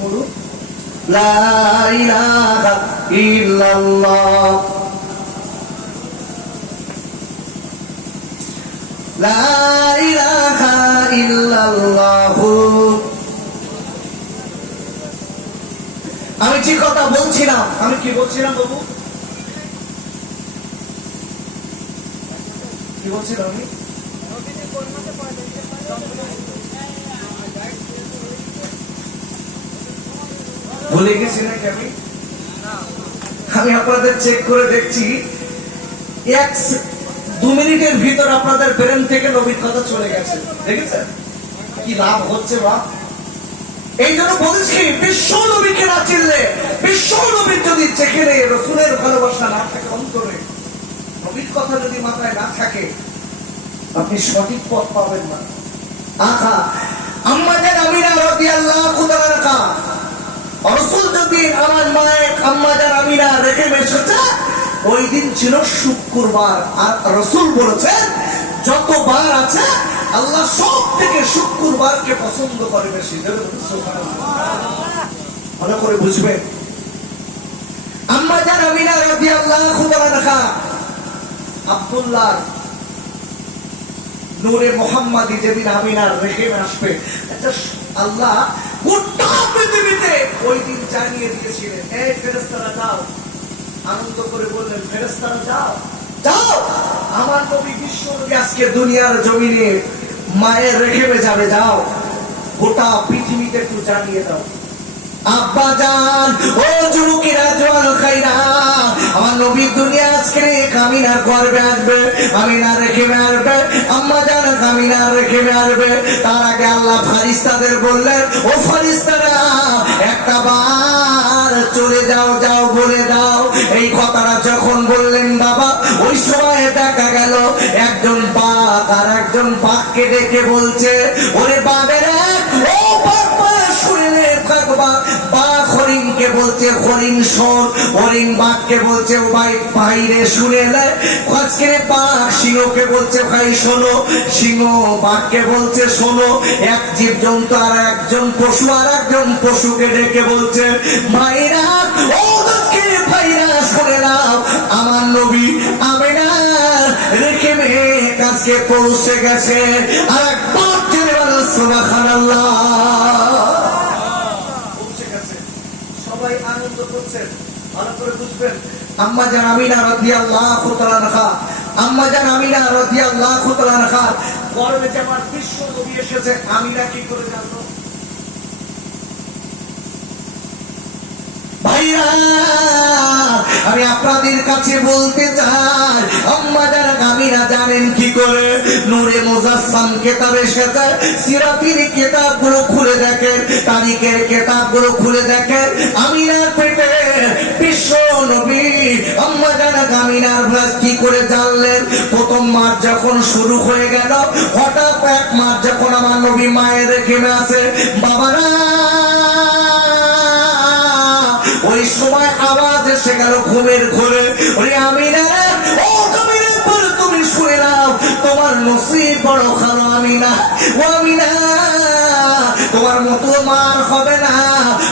পড়ুন, লা ইলাহা ইল্লাল্লাহ, লা ইলাহা ইল্লাল্লাহ। আমি যে কথা বলছিলাম, আমি কি বলছিলাম বাবু, কি বলছিলাম আমি? ভুলে গেছি নাকি আমি? আমি আপনাদের চেক করে দেখছি, 1-2 মিনিটের ভিতর আপনাদের ব্রেন থেকে নবীর কথা চলে গেছে। দেখেছেন কি লাভ হচ্ছে বা? এই জন্য বলেছি, বিশ্ব নবীকে না চিনলে, বিশ্ব নবীর যদি যেখানে রসুলের ভালোবাসা না থাকে অন্তরে, নবীর কথা যদি মাথায় না থাকে, আপনি সঠিক পথ পাবেন না। আহা, আম্মাজান আমিনা রাদিয়াল্লাহু তাআলা, রাসূল যদি আমার মায়ের আম্মাজান আমিনা রেখে এসেছে, ওই দিন ছিল শুক্রবার। আর রাসূল বলেছেন যতবার আছে আল্লাহ সব থেকে শুক্রবারকে পছন্দ করে বেশি। ভালো করে বুঝবেন। আম্মাজান আমিনা রাদিয়াল্লাহু তাআলা আব্দুল্লাহ নূরে মুহাম্মাদি যেদিন আমিনার রেখে আসবে, আল্লাহ গোটা পৃথিবীতে ওই দিন জানিয়ে দিয়েছিলেন, এই ফেরেশতারা যাও। আনন্দ করে বললেন, ফেরেশতারা যাও, যাও, আমার নবী বিশ্ব নবী আজকে দুনিয়ার জমিনে মায়ের রেখে যাবে, যাও গোটা পৃথিবীতে একটু জানিয়ে দাও। আব্বা জান, ও যুবকেরা, জওয়ান খাইরা, আমার নবী দুনিয়া আজকে আমিনার গর্ভে আসবে, আমিনার রেখে আসবে, আম্মা জান আমিনার রেখে আসবে। তার আগে আল্লাহ ফারিস্তাদের বললেন, ও ফারিস্তারা, একটা বার চলে যাও, যাও বলে দাও। এই কথাটা যখন বললেন বাবা, ওই সময় দেখা গেল একজন বাঘ আর একজন বাঘকে ডেকে বলছে, ওরে বাঘের, ও বাঘ শুনে থাকবা। বাঘ হরিণকে বলছে, হরিণ শোন। হরিণ বাঘকে বলছে, ও ভাই বাইরে শুনে নেয়। আজকে বাঘ সিংহকে বলছে, ভাই শোনো। সিংহ বাঘকে বলছে, শোনো। এক জীব জন্তু আর একজন পশু আর একজন পশুকে ডেকে বলছে, ভাইরা, ও ভাইরা শুনে নাও, আমার নবী আমিনা রেখে মেয়ে কাছে পৌঁছে গেছে। আর একবার জেনে বলো সুবহানাল্লাহ। সবাই আনন্দ করছেন, ভালো করে বুঝবেন। আম্মাজান আমিনা রাদিয়াল্লাহু তাআলা আনহা, আম্মাজান আমিনা রাদিয়াল্লাহু তাআলা আনহা গর্ভে যে আমার বিশ্ব নবী এসেছে, আমিনা কি করে জানলো? ভাইরা, আমি আপনাদের কাছে বলতে চাই, আম্মাজান আমিনা জানেন কি করে? নূরে মুজাসসাম কিতাব এসেছে, সিরাতের কিতাবগুলো খুলে দেখেন, তারিখের কিতাবগুলো খুলে দেখেন। আমিনার পেটে বিশ্ব নবী আম্মাজান আমিনার ভাস কি করে জানলেন? প্রথম মাস যখন শুরু হয়ে গেল, হঠাৎ এক মাস যখন আমার নবী মায়ের রেখে আসে, বাবারা, ওই সময় আওয়াজ এসে গেল ঘুমের ঘোরে, ওরে আমিনা, ও আমিনা, তুমি শুনে নাও, তোমার নসিব বড় ভালো আমিনা। ও আমিনা, তোমার মতো মার হবে না,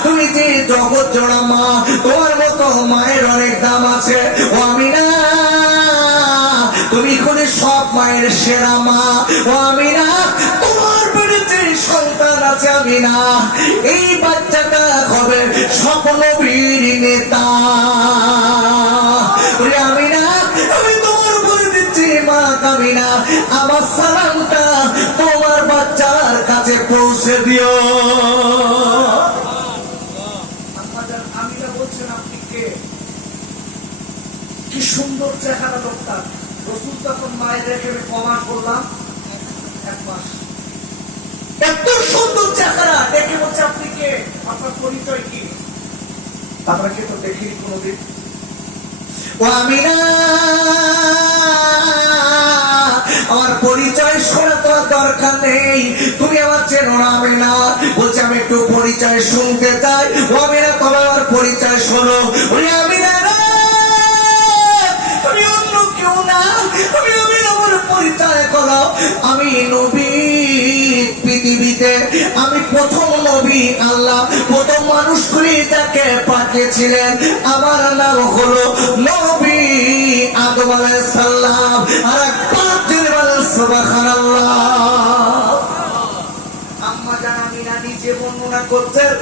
তুমি যে জগৎ জোড়া মা, তোমার মতো মায়ের অনেক দাম আছে। ও আমিনা, তুমি কোন সব মায়ের সেরা মা। ও আমিনা, তোমার বাড়িতে সন্তান আছে আমিনা, এই বাচ্চাটা হবে স্বপ্ন বীর নেতা। আমিনা, আমি তোমার উপরে দিচ্ছি মা আমিনা, আমার সালামটা তোমার বাচ্চার কাছে পৌঁছে দিও। আমিনা বলছেন, আপনি কে? কি সুন্দর চেহারা লোকটা। রসুল তখন মায়ের রেখে কমা করলাম 1 মাস, এত সুন্দর চেহারা দেখে বলছে, আপনি কে? আপনার পরিচয় কি? আপনাকে তো দেখিনি কোনদিন। ও আমিনা, আমার পরিচয় শোনা তো দরকার নেই, তুমি আমার চেনো না আমিনা। বলছে, আমি একটু পরিচয় শুনতে চাই। ও আমিনা, তবে আমার পরিচয় শোনো। ওরে আমিনা, তুমি অন্য কেউ না, আমি আমার পরিচয় করো, আমি নবী পৃথিবীতে আমি প্রথম নবী, আল্লাহ প্রথম মানুষ করে যাকে পাঠিয়েছিলেন আমার নাম হলো নবী আদম আলাইহিস সালাম। আর একবার জোরে বলেন সুবহানাল্লাহ। আম্মা জান আমিনা নিজে বর্ণনা করছেন,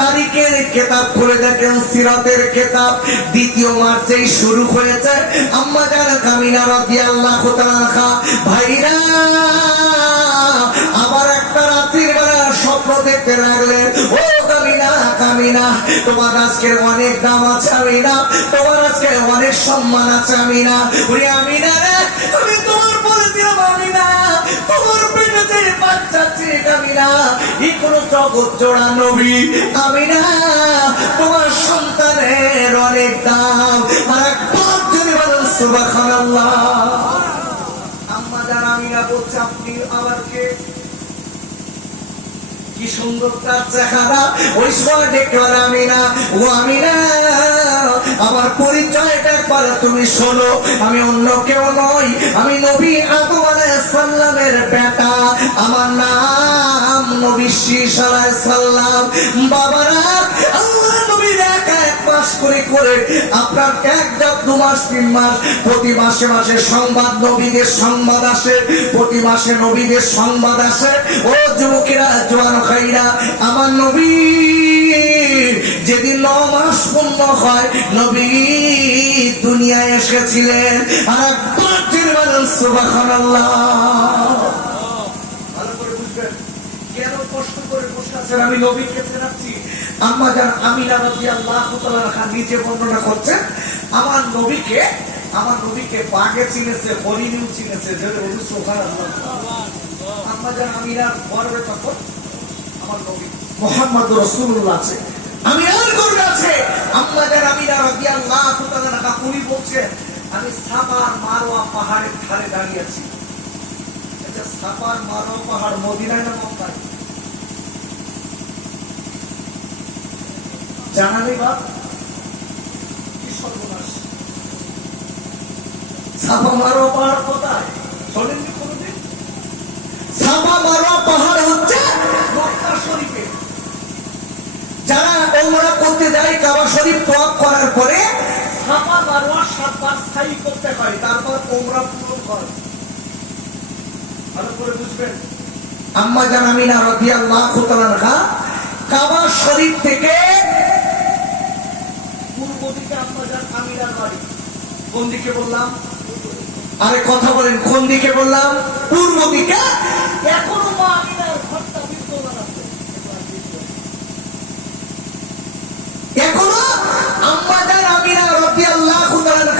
তারিখের কিতাব খুলে দেখেন, সিরাতের কিতাব 2 মার্চেই শুরু হয়েছে। আম্মা জান আমিনা রাদিয়াল্লাহু তাআলা ভাইরা আবার একটা রাত্রির বেলা স্বপ্ন দেখতে লাগলেন। ও কামিনা, কামিনা তোমার আজকে অনেক দাম আছে আমিনা, তোমার আজকে অনেক সম্মান আছে আমিনা। ওরে আমিনা রে, তুমি তোমার বলে দিও আমিনা, তোমার পেটে বাচ্চা ঠিক আমিনা, এই কোন জগৎ জোড়া নবী আমিনা, তোমার সন্তানের অনেক দাম। আর একবার যদি বলেন সুবহানাল্লাহ। আম্মা জান আমিনা বলছে, আপনি আবার কে? কি সুন্দর তার চেহারা। ওই সময় দেখতে পারে আমিনা, ও আমিনা আমার পরিচয়টা একবার তুমি শোনো, আমি অন্য কেউ নই, আমি নবী আদম আলাইহিস সালামের বেটা, আমার নাম নবী শীষ আলাইহিস সালাম। বাবারা আল্লাহ নবীর এক মাস করে করে আপনার 1-2 মাস 3 মাস প্রতি মাসে মাসে সংবাদ, নবীদের সংবাদ আসে, প্রতি মাসে নবীদের সংবাদ আসে। ও যুবকেরা, জোয়ান ভাইরা, আমার নবী যেদিন 9 মাস পূর্ণ হয় নবী দুনিয়ায় এসেছিলেন। আর একবার জোরে বলেন সুবহানাল্লাহ। ভালো করে বুঝবেন কেন কষ্ট করে বসে আছেন, আমি নবীকে চেনাচ্ছি। আম্মা জান আমিনা রাদিয়াল্লাহু তাআলা নিজে বর্ণনা করছেন, আমার নবীকে বাঘে চিনেছে, হরিণেও চিনেছে। যে বলুন সুবহানাল্লাহ। আম্মা জান আমিনার গর্বে তখন আমার নবী মুহাম্মদ রাসূলুল্লাহ আছে, আমিনার গর্বে আছে। আম্মা জান আমিনা রাদিয়াল্লাহু তাআলা উনি বলছেন, আমি সাফার মারওয়া পাহাড়ের ধারে দাঁড়িয়ে আছি। এটা সাফার মারওয়া পাহাড় মদিনায় না মক্কায়? জানা নেই বাপ? কি সর্বনাশ! সাফা মারওয়া পাহাড় কোথায় শোনেননি কোনদিন? সাফা মারওয়া পাহাড় হচ্ছে মক্কা শরীফে। যারা ওমরা করতে যায় কাবা শরীফ তওয়াফ করার পরে সাফা মারওয়া 7 বার সাই করতে হয়, তারপর ওমরা পূরণ করে। ভালো করে বুঝবেন। আম্মা জান আমিনা রাদিয়াল্লাহু তাআলা কাবা শরীফ থেকে পূর্ব দিকে আম্মা জান আমিনার বাড়ি। কোন দিকে বললাম? আরে কথা বলেন, কোন দিকে বললাম? পূর্ব দিকে। এখনো মা আমিনার ঘরটা বিদ্যমান আছে, এখনো আম্মা জান আমিনা রাদিয়াল্লাহু তাআলা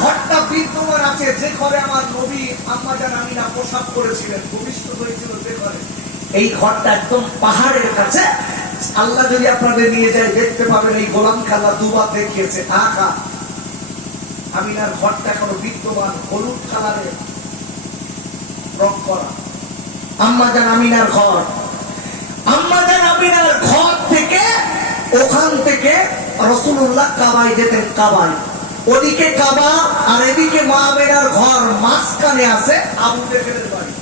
ঘরটা বিদ্যমান আছে, যে ঘরে আমার নবী আম্মা জান আমিনা প্রসাব করেছিলেন, ভূমিষ্ঠ হয়েছিল যে ঘরে। এই ঘরটা একদম পাহাড়ের কাছে। আল্লাহ যদি আপনাদের নিয়ে যায় দেখতে পাবেন, এই গোলাম খালা দুবার দেখিয়েছে। আহা, আমিনার ঘরটা এখনো বিদ্যমান, হলুদ কালারের রং করা। আম্মা জান আমিনার ঘর। আম্মা জান আমিনার ঘর থেকে, ওখান থেকে রাসূলুল্লাহ কাবায় যেতেন। কাবায় ওদিকে কাবা আর এদিকে মা আমিনার ঘর, মাঝখানে আছে আবু বকরের বাড়ি।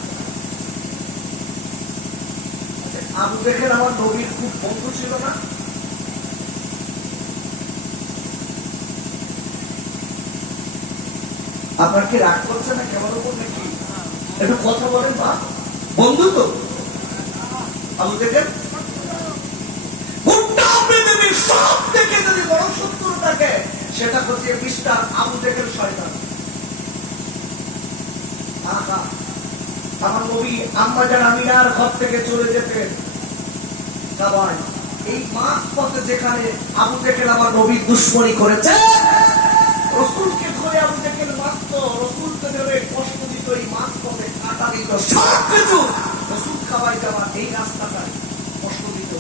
আবু বকর আমার নবীর খুব বন্ধু ছিল না? আপনার কি রাগ করছে না কেমন উপর নাকি? একটু কথা বলেন বা। বন্ধু তো আবু বকর গোটা পৃথিবীর সব থেকে যদি বড় শত্রু থাকে সেটা হচ্ছে মিস্টার আবু বকর শয়তান। আহা, আমার নবী আম্মা জান আমিনার ঘর থেকে চলে যেতেন কাবায়। এই মাঝ পথে যেখানে আবু বকর আমার নবী দুশমনি করেছে, রাসূলকে ধরে আবু বকর মারত, রাসূলকে ধরে কষ্ট দিত, এই মাঝ পথে কাটা দিত, সব কিছু রাসূল কাবায় যাওয়ার এই রাস্তাটায় কষ্ট দিত।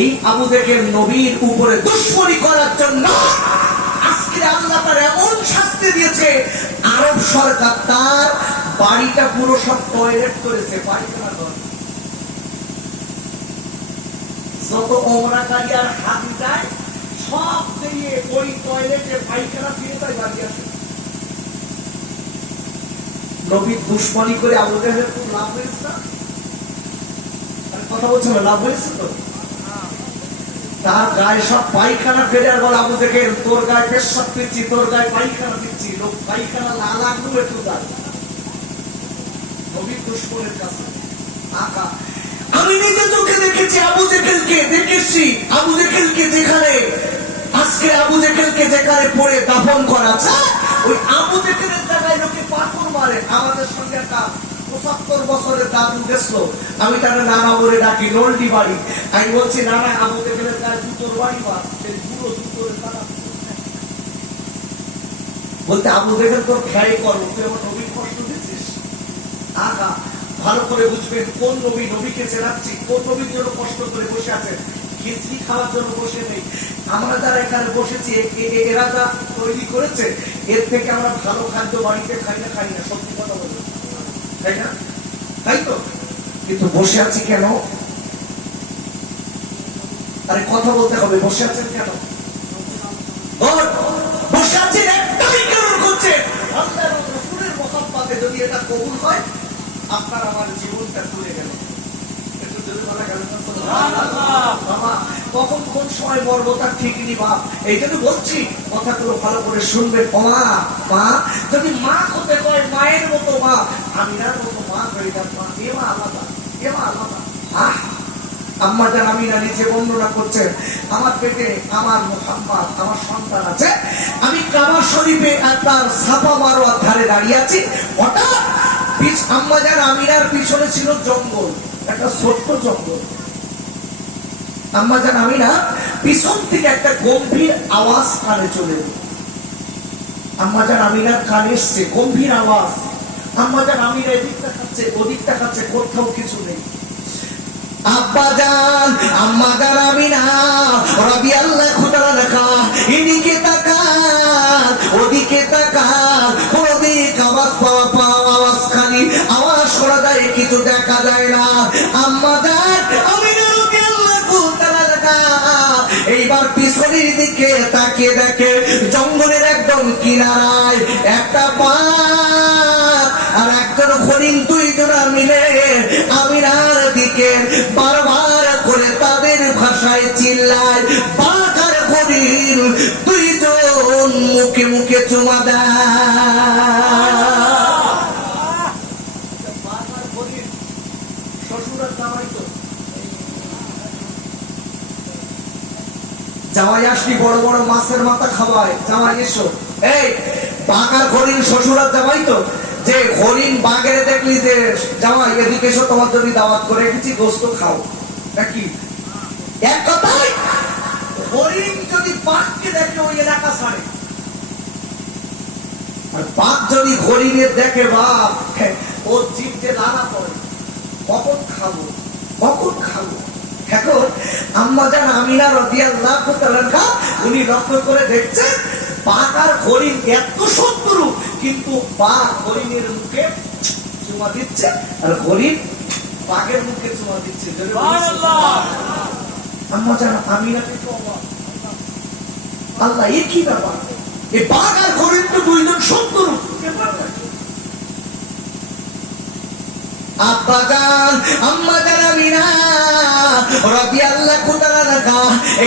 এই আবু বকর নবীর উপরে দুশমনি করার জন্য আজকে আল্লাহ তার এমন শাস্তি দিয়েছে, আরব সরকার তার বাড়িটা পুরো সব টয়লেট করেছে। পায়খানা ঘর। যত ওমরাকারী আর হাজি যায় সব দিয়ে ওই টয়লেটে পায়খানা ফিরে তাই বাড়ি আসে। নবীর দুশমনি করে আবু বকরের খুব লাভ হয়েছে না? কথা বলছে না, লাভ হয়েছে তো? তার গায়ে সব পায়খানা ফেলে আর বলে, আবু জেহেল তোর গায়ে পেশাব দিচ্ছি, তোর গায়ে পায়খানা দিচ্ছি। লোক পায়খানা লালা ডুবে তুলার নবী দুশমনের কাছে আকা। আমি নিজে চোখে দেখেছি আবু জেহেলকে, দেখেছি আবু জেহেলকে যেখানে আজকে আবু জেহেলকে যেখানে পড়ে দাফন করা আছে, ওই আবু জেহেলের জায়গায় লোকে পাথর মারে। আমাদের সঙ্গে একটা ৭৫ বছরের দাদু গেছিল, আমি তারা নানা বলে ডাকি, নলডি বাড়ি। আমি বলছি নানা, আবু জেহেলের গায়ে জুতোর বাড়ি মার, সেই পুরো জুতোর তারা বলতে, আবু জেহেল তোর খেয়াই করো, তুই আমার নবীর কষ্ট দিচ্ছিস। আহা, ভালো করে বুঝবেন কোন নবী, নবীকে চেনাচ্ছি, কোন নবীর জন্য কষ্ট করে বসে আছেন, খিচড়ি খাওয়ার জন্য বসে নেই। আমরা যারা এখানে বসেছি, এরা যা তৈরি করেছে, এর থেকে আমরা ভালো খাদ্য বাড়িতে খাই না, সত্যি কথা বলবো, তাই না? তাই তো, কিন্তু বসে আছি কেন? আরে কথা বলতে হবে, বসে আছেন কেন? বসে আছেন একটাই কারণ হচ্ছে, আল্লাহর রাসূলের মহব্বতে যদি এটা কবুল হয়, আপনার আমার জীবনটা চলে গেল। কখন কোন সময় মরবো তার ঠিক নেই বাপ। এই জন্য বলছি, কথাগুলো ভালো করে শুনবেন। মা যদি মা হতে হয়, মায়ের মতো মা, আমিনার মতো মা হয়ে যান। মা এমা আলাদা, এমা আলাদা। আম্মা জান আমিনা নিজে বর্ণনা করছেন, আমার পেটে আমার মুহাম্মদ, আমার সন্তান আছে। আমি কাবা শরীফে তার সাফা মারওয়ার ধারে দাঁড়িয়ে আছি। হঠাৎ আম্মা জান আমিনার পিছনে ছিল জঙ্গল, একটা ছোট্ট জঙ্গল। আম্মা জান আমিনা পিছন থেকে একটা গম্ভীর আওয়াজ কানে চলে এলো। আম্মা জান আমিনার কানে এসছে গম্ভীর আওয়াজ। আম্মা জান আমিনা এদিক তাকাচ্ছে, ওদিক তাকাচ্ছে, কোথাও কিছু নেই। আব্বা জান, আম্মা জান আমিনা রাদিয়াল্লাহু তাআলা এদিকে তাকান, ওদিকে তাকান, ওদিকে আওয়াজ আওয়াজ খালি আওয়াজ শোনা যায়, কিছু দেখা যায় না। আম্মা জান আমিনা রাদিয়াল্লাহু তাআলা এইবার পিছনের দিকে তাকিয়ে দেখে, জঙ্গলের একদম কিনারায় একটা বাঘ আর একজন হরিণ, দুইজনা মিলে আমিনার দিকে বারবার করে তাদের ভাষায় চিল্লায়। বাঘ আর হরিণ দুইজন মুখে মুখে চুমা দেয়। জামাই আসলি বড় বড় মাছের মাথা খাওয়ায়, জামাই এসো। এই বাঘ আর হরিণ শ্বশুর আর জামাই তো, যে হরিণ বাঘের দেখলি যে জামাই এদিকে এসো, তোমার জন্য দাওয়াত করে রেখেছি, গোস্ত খাও, নাকি? এক কথাই হরিণ যদি বাঘকে দেখে ওই এলাকা ছাড়ে, আর বাঘ যদি হরিণের দেখে, বাপ ওর জিভ যে লালা পড়ে, কখন খাবো কখন খাবো। এখন আম্মা জান আমিনা রাদিয়াল্লাহু তাআলা উনি লক্ষ্য করে দেখছেন, বাঘ আর হরিণ এত শত্রু, কিন্তু বাঘ হরিণের মুখে চুমা দিচ্ছে আর হরিণ বাঘের মুখে চুমা দিচ্ছে। আম্মা জান আমিনা কিন্তু অবাক, আল্লাহ এ কি ব্যাপার? এই বাঘ আর হরিণ তো দুইজন শত্রু। আব্বা জান আম্মা জান আমিনা রাদিয়াল্লাহু তাআলা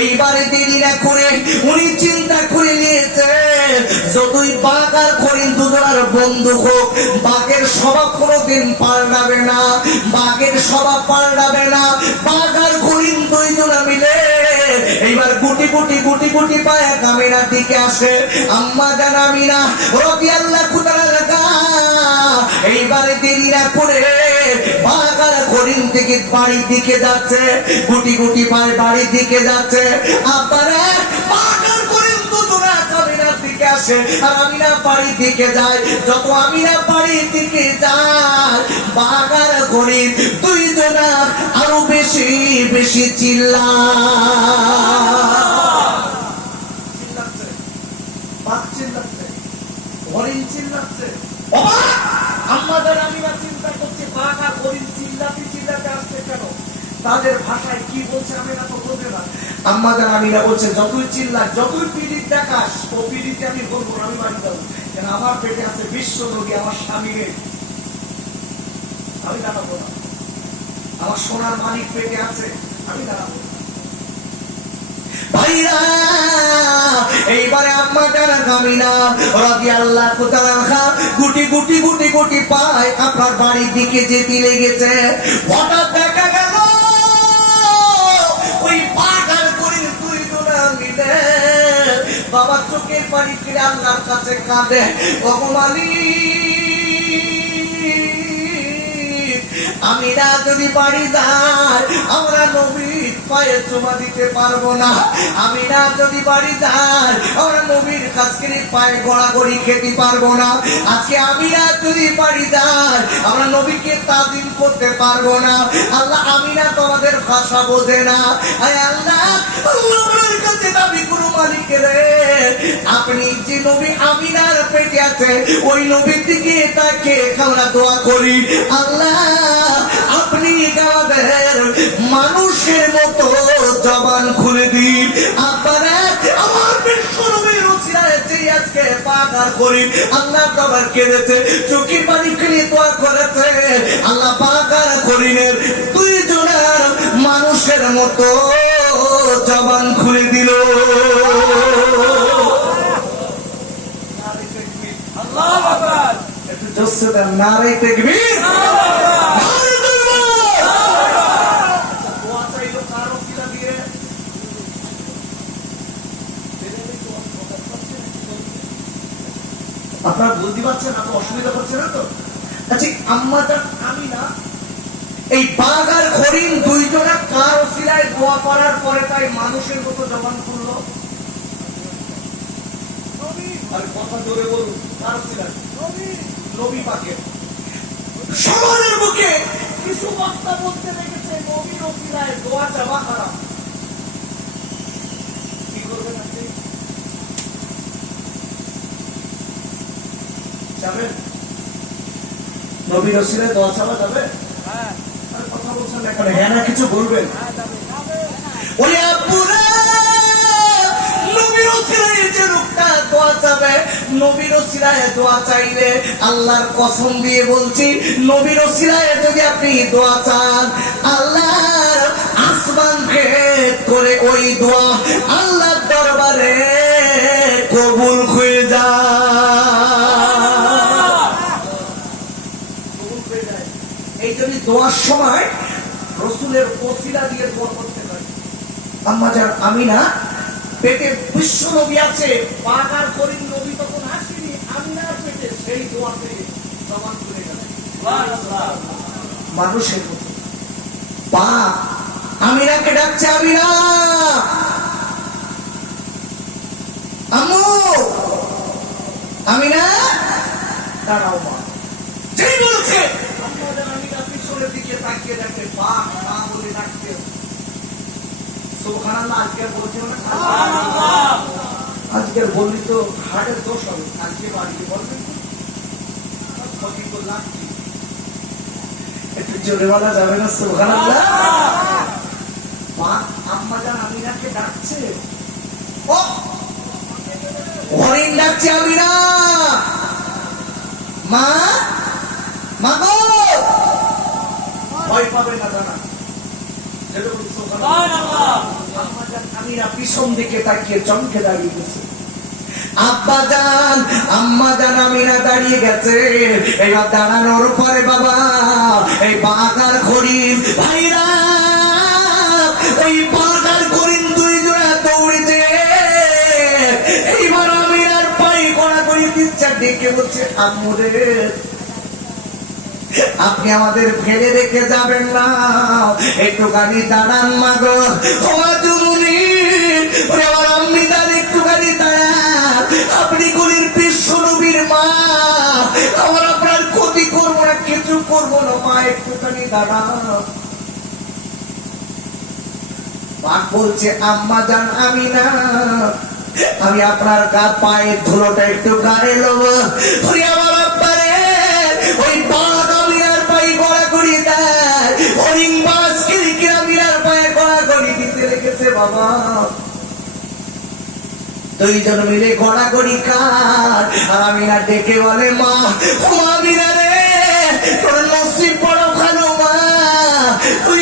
এইবারে দেরি না করে উনি চিন্তা করে নিয়েছেন, যতই বাঘ আর হরিণ দুজনের বন্ধু হোক, বাঘের স্বভাব কোনোদিন পাল্টাবে না, বাঘের স্বভাব পাল্টাবে না। বাঘ আর হরিণ দুইজনা মিলে এইবার গুটি গুটি গুটি গুটি পায়ে আমিনার দিকে আসে। আম্মা জান আমিনা রাদিয়াল্লাহু তাআলা এইবারে দেরি না করে বাঘ আর হরিণ থেকে বাড়ির দিকে যাচ্ছে, গুটি গুটি পায়ে বাড়ির দিকে যাচ্ছে। আব্বারে বাঘ আর হরিণ দুজনা আমিনার দিকে আসে আর আমিনা বাড়ির দিকে যায়। যত আমিনা বাড়ির দিকে যায়, বাঘ আর হরিণ দুইজনা আরো বেশি বেশি চিল্লাচ্ছে, বাঘ চিল্লাচ্ছে, হরিণ চিল্লাচ্ছে। আম্মা জান আমিনা চিন্তা করছে, বাঘ আর হরিণ চিল্লাতে চিল্লাতে আসছে কেন, তাদের ভাষায় কি বলছে আমিনা তো বোঝে না। আম্মা জান আমিনা বলছে, যতই চিল্লা, যতই পীড়িত দেখাস, ও পীড়িতে আমি বলবো আমি বাড়ি যাবো, কেন আমার পেটে আছে বিশ্ব নবী, আমার স্বামী, আমি জানাবো না। আমার সোনার মালিক পেটে আছে, আমি দাঁড়াবো। ভাইরা এইবারে আম্মা জান আমিনা রাদিয়াল্লাহু তাআলা গুটি গুটি গুটি গুটি পায় আপনার বাড়ির দিকে যেতে লেগেছে। হঠাৎ দেখা গেল ওই পাগল করে দুই জোড়া মিলে বাবা চোখের পানি ফিরে আল্লাহর কাছে কাঁদে, ওগো মালিক, আমিনা যদি বাড়ি যায় আমরা নবীর পায়ে চুমা দিতে পারবো না, আমিনা যদি বাড়ি যায় আমরা নবীর কাছে পায়ে গড়াগড়ি খেতে পারবো না, আজকে আমিনা যদি বাড়ি যায় আমরা নবীকে তাজিম করতে পারবো না। আল্লাহ, আমিনা তোমাদের ভাষা বোঝে না। আয় আল্লাহ, আল্লাহর কাছে দাবি করো মালিক রে, আপনি যে নবী আমিনার পেটে আছে ওই নবীর দিকে তাকে আমরা দোয়া করি। আল্লাহ, আপনি আমাদের মানুষের মতো জবান খুলে দিন। আপনারা আমার বিশ্বনবীর উসিলায় যে আজকে পাগার করি আল্লাহ তোমার কেঁদেছে, চোখের পানি ফেলে দোয়া করেছে, আল্লাহ পাগার করিনের দুই জনের মানুষের মতো জবান খুলে দিল। আল্লাহু আকবার, একটু জোরে দেন নারে তাকবীর। আপনারা বুঝতে পারছেন, আপনার অসুবিধা হচ্ছে না তো? আচ্ছা, আম্মা জান আমিনা এই বাঘ আর হরিণ দুইজনা কার ওসিলায় দোয়া করার পরে তাই মানুষের মতো জবান খুললো? আর কথা জোরে বলুন, কার ওসিলায়? নবী পাকের। সমাজের মুখে কিছু বক্তা বলতে লেগেছে নবীর ওসিলায় দোয়া চাওয়া হারাম। কি করবেন আপনি? যাবেন নবীর ওসিলায় দোয়া চাওয়া যাবে? হ্যাঁ। কথা বলছেন না কেন? হ্যাঁ না কিছু বলবেন? ওরে আপুরা, নবীর ওসিলায় যে লোকটা দোয়া চাবে, নবীর ওসিলায় দোয়া চাইলে আল্লাহর কসম দিয়ে বলছি, নবীর ওসিলায় যদি আপনি দোয়া চান আল্লাহর আসমান ভেদ করে ওই দোয়া আল্লাহর দরবারে কবুল হয়ে যায়। এই জন্য দোয়ার সময় রসুলের ওসিলা দিয়ে দোয়া করতে হয়। আম্মা জান আমিনা পেটে বিশ্ব নবী আছে, পাগার করিম নবী তখন আসেনি, আমিনার পেটে সেই দোয়া থেকে জবান খুলে গেল মানুষের মতো। পা আমিনাকে ডাকছে, আমিনা, আম্মু, আমিনা, দাঁড়াও মা। যেই বলছে আম্মা জান আমিনা পিছনের দিকে তাকিয়ে দেখে পা না বলে ডাকছে। সুবহানাল্লাহ, আজকে বলছি না সুবহানাল্লাহ, আজকের বললি তো হাড়ের দোষ হবে, আজকে বাড়িতে বলবেন ক্ষতি তো লাগছে, একটু জোরে বলা যাবে না সুবহানাল্লাহ? মা আম্মা জান আমিনাকে ডাকছে, ও হরিণ ডাকছে, আমিনা, মা, মা গো, ভয় পাবে না জানা। আমিনা পিছন দিকে তাকিয়ে চমকে দাঁড়িয়ে গেছে। আব্বা জান আম্মা জান আমিনা দাঁড়িয়ে গেছে। এবার দাঁড়ানোর পরে বাবা এই বাঘার হরিণ ভাইরা, ওই বাঘার হরিণ দুই জোড়া দৌড়েছে। এইবার আমিনার পায়ে গড়াগড়ি দিচ্ছে, ডেকে বলছে, আম্মু রে, আপনি আমাদের ফেলে রেখে যাবেন না, একটুখানি দাঁড়ান মা গো। আমার আম্মি দাঁড় একটুখানি দাঁড়ান, আপনি গলির বিশ্ব নবীর মা, আমার আপনার ক্ষতি করবো না, কিছু করবো না, মা একটুখানি দাঁড়ান। বাঘ বলছে, আম্মা জান আমিনা, আমি আপনার গা পায়ের ধুলোটা একটু গাড়ে নেব। আমার আব্বারে ওই বাঘ আমিনার পায়ে গড়াগড়ি দেয়, হরিণ বাস কিরিকে আমিনার পায়ে গড়াগড়ি দিতে লেগেছে। বাবা দুইজন মিলে গড়াগড়ি কার, আর আমিনা ডেকে বলে, মা, ও আমিনা রে, তোর নসিব বড় ভালো মা, তুই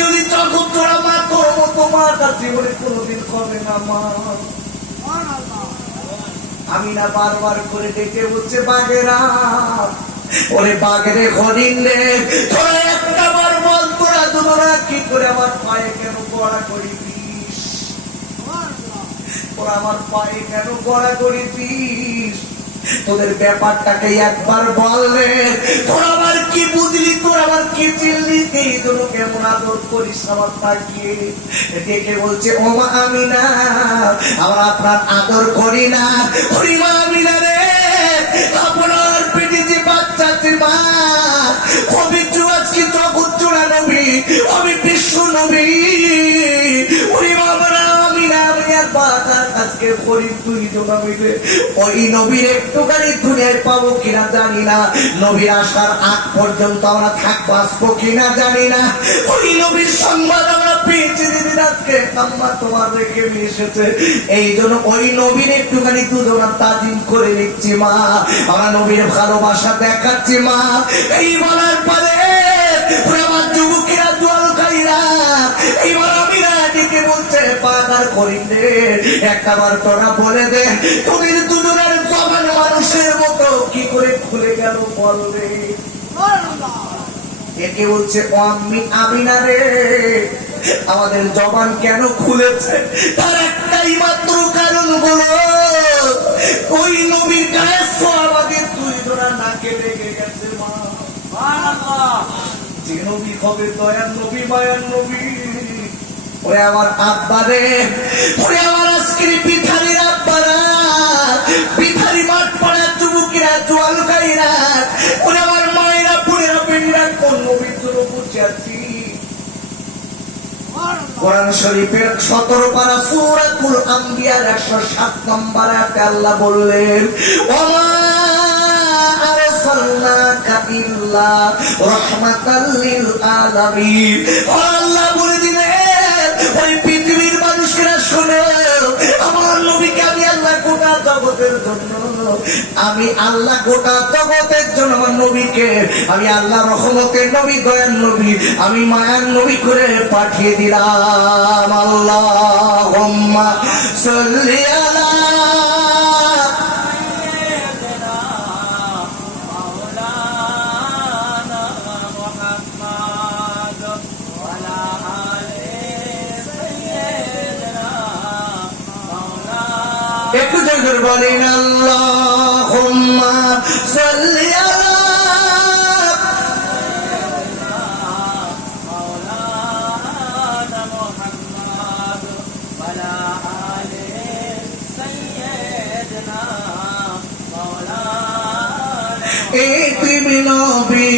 জীবনে কোনোদিন করবে না মা। আমি না বারবার করে ডেকে বলছে বাঘেরা, ওরে বাঘেরে হরিণ রে, তোরা একটা বার বল তোরা দুরা কি করে আমার পায়ে কেন গড়া করি দিস, ওরা আমার পায়ে কেন গড়া করি দিস, তোদের ব্যাপারটাকে একবার বল রে, তোরা আবার কি বুঝলি, তোরা আবার কি চিনলি, এই জন্য কেমন আদর করিস আমার তাকিয়ে। ডেকে বলছে ও মা আমিনা, আমরা আপনার আদর করি না, ওরে মা আমিনা রে, আপনার পেটে যে বাচ্চা আছে মা, পবিত্র আজকে জগৎ জোড়া নবী, আমি বিশ্ব নবী, ওরে বাবারা আমিনা, আমি আর বাচ্চার আজকে করি দুইজন মিলে ওই নবীর একটুখানি দুনিয়ায় পাবো কিনা জানি না, নবীর আসার আগ পর্যন্ত আমরা থাকবো আসবো কিনা জানি না, ওই নবীর সংবাদ আমরা পেয়েছি যেদিন আজকে আম্মা তোমার রেখে এসেছে, এই জন্য ওই নবীর একটুখানি দুজনা তাজিম করে নিচ্ছি মা, আমরা নবীর ভালোবাসা দেখাচ্ছি মা। এই বলার পরে আমার যুবকেরা জল খাইরা এইবার আমি রাজিকে বলছে পাগার করিতে একটাবার তোরা বলে দে, তোদের দুজনের জবান মানুষের মতো কি করে খুলে গেল বলবে। একে বলছে ও আমি আমিনা রে, আমাদের জবান কেন খুলেছে তার একটাই মাত্র কারণ হলো ওই নবীর গায়ে আমাদের দুইজনা নাকে লেগে গেছে মা। যে নবী হবে দয়ার নবী মায়ার নবী, ওরে আমার আব্বারে, ওরে আমার আজকের পিঠারির আব্বারা, পিঠারি মাঠ পাড়ার যুবকেরা জোয়াল গাইরা, ওরে আমার মায়েরা পুরেরা বেড়িরা কোন নবীর জন্য বুঝে আছি। কোরআন শরীফের 17 পারা সূরাতুল আম্বিয়ার 107 নম্বর আয়াতে আল্লাহ বললেন ওমা আরসালনাকা ইল্লা রাহমাতাল লিল আলামিন। আল্লাহ বলে দিলেন ওই পৃথিবীর মানুষেরা শোনো, আমার নবীকে আমি আল্লাহ গোটা জগতের জন্য, আমি আল্লাহ গোটা জগতের জন্য আমার নবীকে আমি আল্লাহ রহমতের নবী দয়ার নবী আমি মায়ার নবী করে পাঠিয়ে দিলাম। আল্লাহুম্মা সাল্লি আলা একটু জোরে বলেন আল্লাহুম্মা সাল্লি আলা মাওলানা মুহাম্মদ ওয়া আলা আলি সাইয়্যিদিনা মাওলানা। এই পৃথিবী নবী,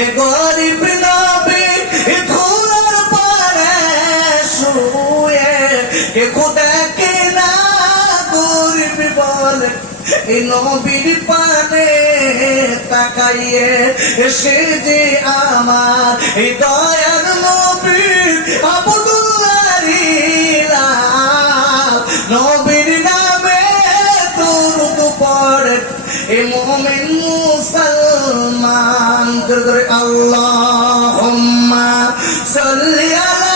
এ গরিব নবী, এ ধুলার পারে শুয়ে কে খোদাকে এই নবীর পানে তাকাইয়ে এসে যে আমার এই দয়ার নবী আব্দুল্লাহ নবীর নামে দরুদ পড়ে এই মুমিন মুসলমান। আল্লাহুম্মা সাল্লি আলা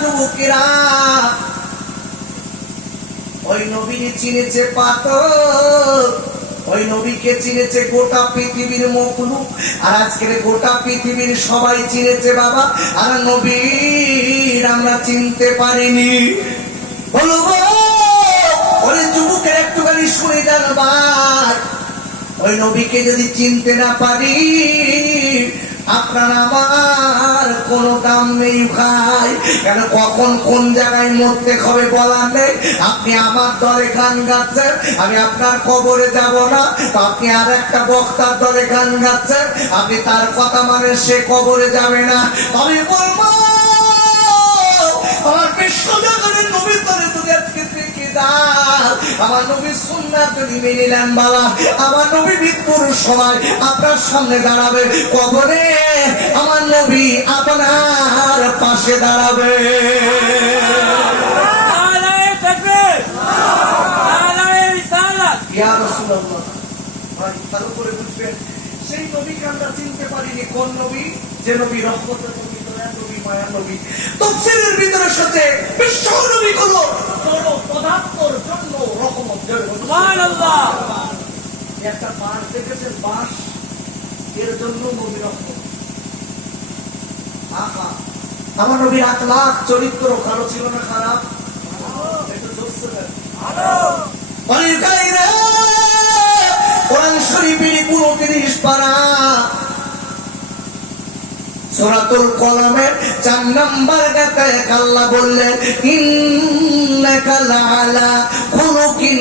যুবকেরা। ওই নবীকে চিনেছে পাথর, ওই নবীকে চিনেছে গোটা পৃথিবীর মখলুক, আর আজকের গোটা পৃথিবীর সবাই চিনেছে বাবা, আর নবীর আমরা চিনতে পারিনি। বলবো ওই যুবকের একটুখানি শুনে যান ভাই, ওই নবীকে যদি চিনতে না পারি আপনার আমার কোনো দাম নেই ভাই। কেন কখন কোন জায়গায় মরতে হবে বলার নেই। আপনি আমার দলে গান গাচ্ছেন, আমি আপনার কবরে যাব না, তো আপনি আর একটা বক্তার দলে গান গাচ্ছেন, আপনি তার কথা মানে সে কবরে যাবে না। আমি বলবো আমার বিশ্ব জগতের নবীর দলে যদি আজকে থেকে যান, আমার নবীর সুন্নাত যদি মেনে নেন বাবা, আমার নবী মৃত্যুর সময় আপনার সামনে দাঁড়াবে, কবরে আমার নবী আপনার পাশে দাঁড়াবে। ইয়া রাসূলুল্লাহ, ভালো করে বুঝবেন, সেই নবীকে আমরা চিনতে পারিনি। কোন নবী? যে নবী রহমতের নবী, দয়ার নবী, মায়ার নবী। তাফসীরের ভিতরে সাথে বিশ্ব নবী হলো জড় পদার্থের জন্য রহমত। সুবহানাল্লাহ। একটা বাঁশ দেখেছেন, বাঁশ, এর জন্য নবী রহমত। আহা, আমার নবীর আখলাক চরিত্র ভালো ছিল না খারাপ? একটু জোরসে বলেন। অনেক গাইরে কোরআন শরীফের 29 পারা সূরাতুল কলমের 4 নম্বর আয়াতে আল্লাহ বললেন, ইন্নাকা লাআলা খুলুকিন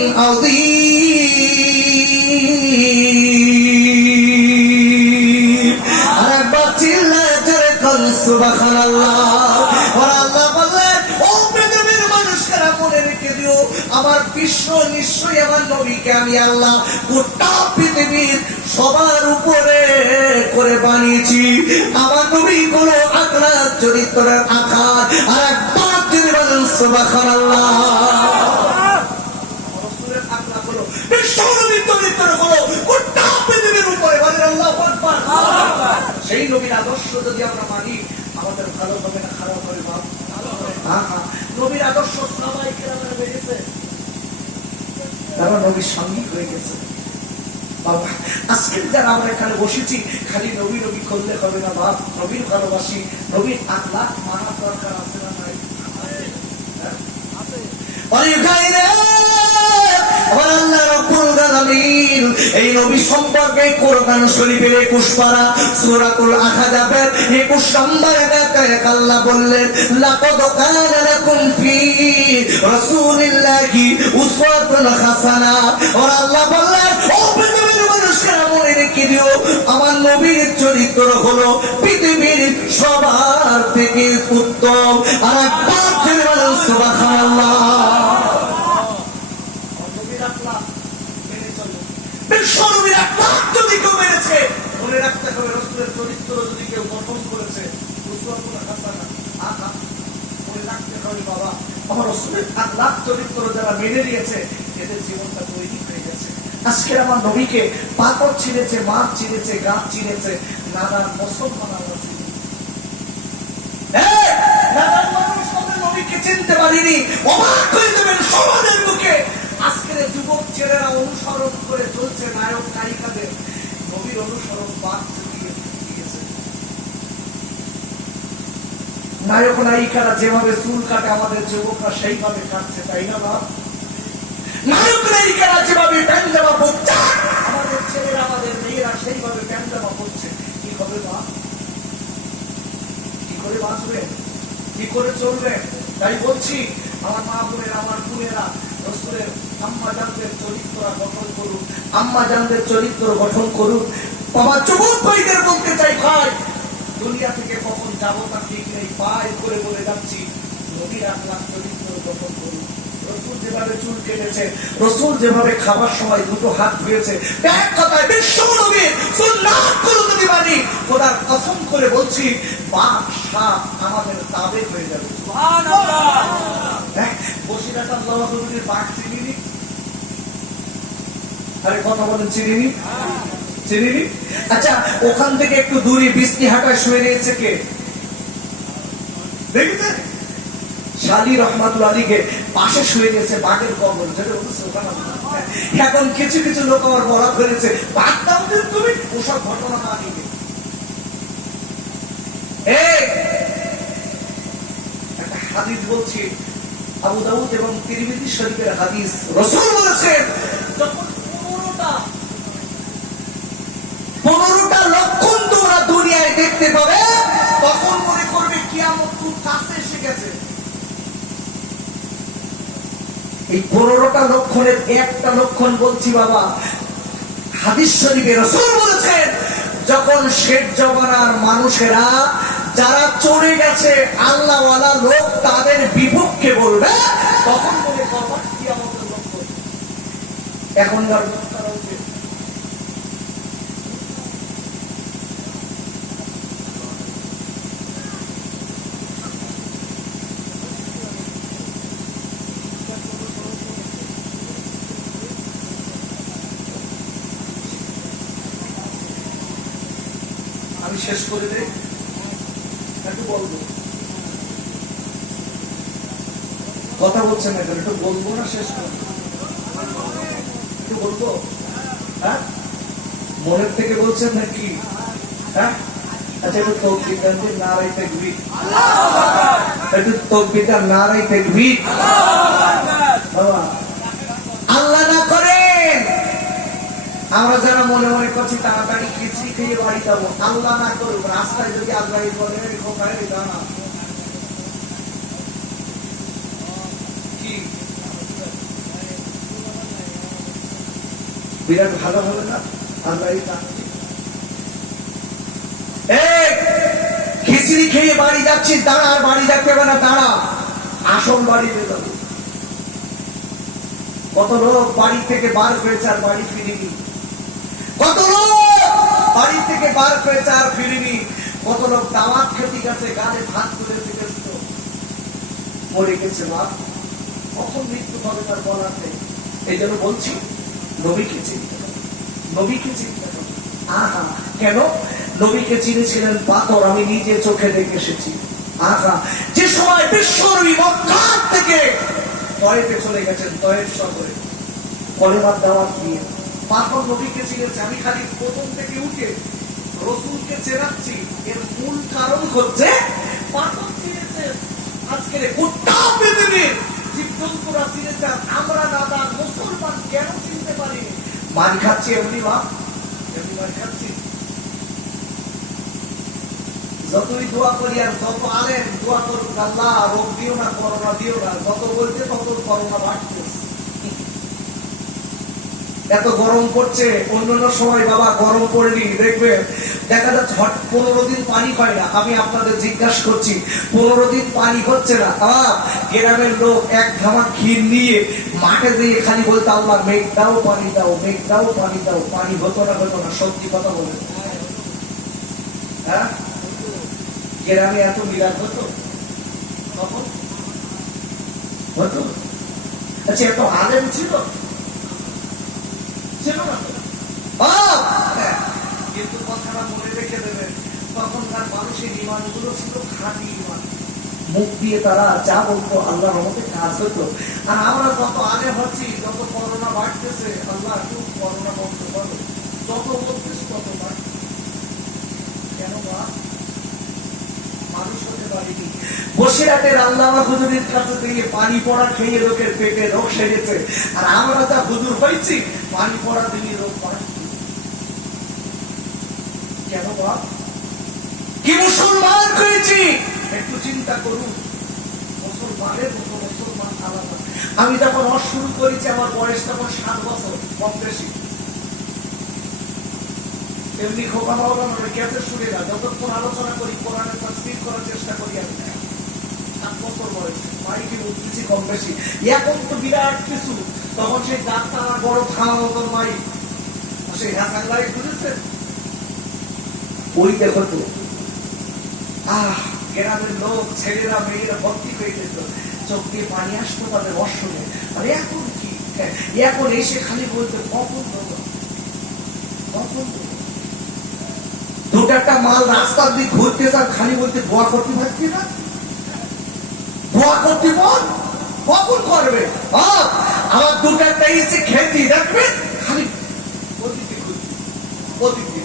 আযীম। আরে বাচিল্লা জোরে কোন সুবহানাল্লাহ। আর আল্লাহ বললেন, ও পৃথিবীর মানুষেরা মনে রেখে দিও, আমার বিশ্ব নিশ্চয়ই আমার নবীকে আমি আল্লাহ গোটা পৃথিবীর সবার উপরে করে বানিয়েছি। আমার নবী কোন আখলাক চরিত্রের আকার আর একবার তিনি বলেন সুবহানাল্লাহ। রাসূলের আখলাক হলো, বিশ্ব নবীর চরিত্র হলো গোটা পৃথিবীর উপরে, বলেন আল্লাহু আকবার। সেই নবীর আদর্শ যদি আমরা মানি, আমাদের ভালো হবে না খারাপ হবে? নবীর আদর্শ সাহাবায়ে কেরামের বেড়েছে, তারা নবীর সঙ্গী হয়ে গেছে। বাবা, আজকে যারা আমরা এখানে বসেছি, খালি নবী নবী করলে হবে না বাপ। নবীর ভালোবাসি, নবীর আখলাক মানার দরকার আছে না নাই? এই নবী সম্পর্কে কোরআন শরীফের 21 পারা সূরাতুল আহজাবের 21 নম্বর আয়াতে আল্লাহ বললেন, লাকাদ কানা লাকুম ফি রাসূলিল্লাহি উসওয়াতুন হাসানাহ। আর আল্লাহ বললেন, ও পৃথিবীর মানুষেরা মনে রেখে দিও, আমার নবীর চরিত্র হলো পৃথিবীর সবার থেকে উত্তম। আর একবার বলেন সুবহানাল্লাহ। বিশ্বনবীর আখলাক যদি কেউ মেনেছে, মনে রাখতে হবে রাসূলের চরিত্র যদি কেউ গঠন করেছে, উসওয়াতুন হাসানাহ, আহা, মনে রাখতে হবে বাবা, আমার রাসূলের আখলাক চরিত্র যারা মেনে নিয়েছে, এদের জীবনটা তৈরি হয়ে গেছে। আজকে আমার নবীকে পাথর ছিঁড়েছে, মাছ ছিঁড়েছে, গাছ ছিঁড়েছে, নানান মুসলমান আমরা চিনি। নানান মানুষ আমাদের নবীকে চিনতে পারিনি। অবাক হয়ে যাবেন সমাজের মুখে। আজকের যুবক ছেলেরা অনুসরণ করে চলছে নায়ক নায়িকাদের, নবীর অনুসরণ বাদ দিয়েছে। নায়ক নায়িকারা যেভাবে চুল কাটে, আমাদের যুবকরা সেইভাবে কাটছে, তাই না বাপ? নায়ক নায়িকারা যেভাবে প্যান্ট জামা পরছে, আমাদের ছেলেরা আমাদের মেয়েরা সেইভাবে প্যান্ট জামা পরছে। কি হবে বাপ? কি করে বাঁচবে? কি করে চলবে? তাই বলছি, আমার মা বোনেরা, আমার বোনেরা, রাসূলের আম্মাজানদের চরিত্র গঠন করুন, আম্মাজানদের চরিত্র গঠন করুন। বাবা, যুবক ভাইদের বলতে চাই, ভাই, দুনিয়া থেকে কখন যাবো তা ঠিক নেই, পায় করে বলে যাচ্ছি, নবীর আখলাক চরিত্র গঠন করুন। রাসূল যেভাবে চুল কেটেছে, রাসূল যেভাবে খাবার সময় দুটো হাত ধুয়েছে, এক কথায় বিশ্ব নবীর সুন্নাতগুলো যদি মানি, খোদার কসম করে বলছি, বাপ সাপ আমাদের তাবে হয়ে যাবে। সুবহানাল্লাহ। বসিরহাট আল্লাহর নবীর বাঘ চিনিনি? আরে কথা বলেন, চিনিনি? চিনিনি? আচ্ছা, ওখান থেকে একটু দূরে বিস্তিহাটায় শুয়ে রয়েছে কে দেখেছেন? শালি রহমাতুল্লাহ আলীকে পাশে শুয়ে দিয়েছে বাঘের কবর। এখন কিছু কিছু লোক আমার বলা করেছে, বাঘ দাম তুমি ওসব ঘটনা না দিবে। একটা হাদিস বলছি, আবু দাউদ এবং তিরমিজি শরীফের হাদিস। রাসূল বলেছেন, যখন 15টা লক্ষণ তোমরা দুনিয়ায় দেখতে পাবে, তখন মনে করবে কিয়ামত খুব কাছে এসে গেছে। এই 15টা লক্ষণের একটা লক্ষণ বলছি বাবা, হাদিস শরীফে রাসূল বলেছেন, যখন শেষ জমানার মানুষেরা যারা চলে গেছে, আল্লাহওয়ালা লোক তাদের বিপক্ষে বলবে, তখন মনে করবা কিয়ামতের লক্ষণ। এখনকার বক্তারা উঠে আমি শেষ করে দেই, একটু বলবো, কথা বলছেন না কেন? একটু বলবো না শেষ করবো? একটু বলবো? হ্যাঁ, মনের থেকে বলছেন নাকি? হ্যাঁ, আচ্ছা একটু তকবীর দেন, নারায়ে তাকবীর, একটু তকবীরটা নারায়ে তাকবীর। বাবা, আল্লাহ না করেন আমরা যারা মনে মনে করছি তাড়াতাড়ি খিচড়ি খেয়ে বাড়ি যাবো, আল্লাহ না করুক রাস্তায় যদি আল্লাহ বলে দাঁড়া কি বিরাট ভালো হবে না? আল্লাহ খিচড়ি খেয়ে বাড়ি যাচ্ছিস, দাঁড়া, আর বাড়ি যাচ্ছে না, দাঁড়া, আসল বাড়িতে যাবো। কত লোক বাড়ি থেকে বার হয়েছে আর বাড়ি ফিরিনি, কত লোক বাড়ি থেকে বার হয়েছে আর ফিরিনি, কত লোক দাওয়াত খেতে গেছে, গালে ভাত তুলে দিয়েছিল, মরে গেছে। মা কখন মৃত্যু হবে তার বলার নেই। এই জন্য বলছি নবীকে চিনতে হবে, নবীকে চিনতে হবে। আহা, কেন? নবীকে চিনেছিলেন পাথর, আমি নিজে চোখে দেখে এসেছি। আহা, যে সময় বিশ্বনবী মক্কা থেকে তয়েফে চলে গেছেন, তয়েফ শহরে কলেমার দাওয়াত দিয়ে পাথর নবীকে চিনেছে। আমি খালি প্রথম থেকে উঠে রসুলকে চেনাচ্ছি, এর মূল কারণ হচ্ছে পাথর চিনেছে। আজকের গোটা পৃথিবীর জীবজন্তুরা চিনেছে, আমরা দাদা মুসলমান কেন চিনতে পারি? মার খাচ্ছি এমনি, মা এমনি মার খাচ্ছি। যতই দোয়া করি আর যত আলেন দোয়া করুন, আল্লাহ রোগ দিও না, করোনা দিও না, যত বলছে তত করোনা বাড়তেছে। এত গরম পড়ছে, অন্যান্য সময় বাবা গরম পড়েনি, দেখবেন দেখা যাচ্ছে 15 দিন পানি হয় না। আমি আপনাদের জিজ্ঞাসা করছি, 15 দিন পানি হচ্ছে না, গ্রামের লোক এক ধামা ক্ষীর নিয়ে মাঠে দিয়ে খালি বলতে আল্লাহ মেঘ দাও, পানি দাও, মেঘ দাও, পানি দাও, পানি হতো না, হতো না। সত্যি কথা বলেন, হ্যাঁ গ্রামে এত মিলাদ হতো তখন? হতো? আচ্ছা এত আলেম ছিল? কিন্তু কথাটা মনে রেখে দেবেন, তখনকার মানুষের ইমান গুলো ছিল খাঁটি ইমান, মুখ দিয়ে তারা যা বলতো আল্লাহর রহমতে কাজ হতো। আর আমরা যত আগে হচ্ছি, যত করোনা বাড়তেছে, আল্লাহ একটু করোনা বন্ধ করো, যত বলতেছি তত বাড়ছে। কেন বা? মানুষ হতে পারিনি। বসিরহাটের আল্লামা হুজুরের কাছে থেকে পানি পড়া খেয়ে লোকের পেটে রোগ সেরেছে, আর আমরা যা হুজুর হয়েছি পানি পড়া দিয়ে রোগ বাড়ছে। কেন বা? কি মুসলমান করেছি? একটু চিন্তা করুন, মুসলমানের মতো মুসলমান আলাদা। আমি যখন হজ শুরু করেছি আমার বয়স তখন 7 বছর, কম বেশি। এমনি খোকা মাওলানা ক্যাসেট শুনে না, যতক্ষণ আলোচনা করি কোরআনের তাফসীর করার চেষ্টা করি আমি 7 বছর বয়স, মাইকে উঠতেছি কম বেশি। এখন তো বিরাট কিছু, তখন সেই ডাক্তার আমার বড় থামা মতো মাইক, সেই হাসান লাইট বুঝেছেন, ওই দেখো তো। গ্রামের লোক ছেলেরা মেয়েরা ভর্তি হয়ে যেত, চোখ দিয়ে পানি আসতো তাদের অশ্বনে। আর এখন কি, এখন এসে খালি বলতে কখন দেবো, কখন দেবো। দুটো একটা মাল রাস্তার দিক ঘুরতে যান, খালি বলতে দোয়া করতে পারছি না, দোয়া করতে বল, কখন করবে? আমার দুটো একটা এসে খেতে দেখবেন, খালি ওদিকে ঘুরতে, ওদিকে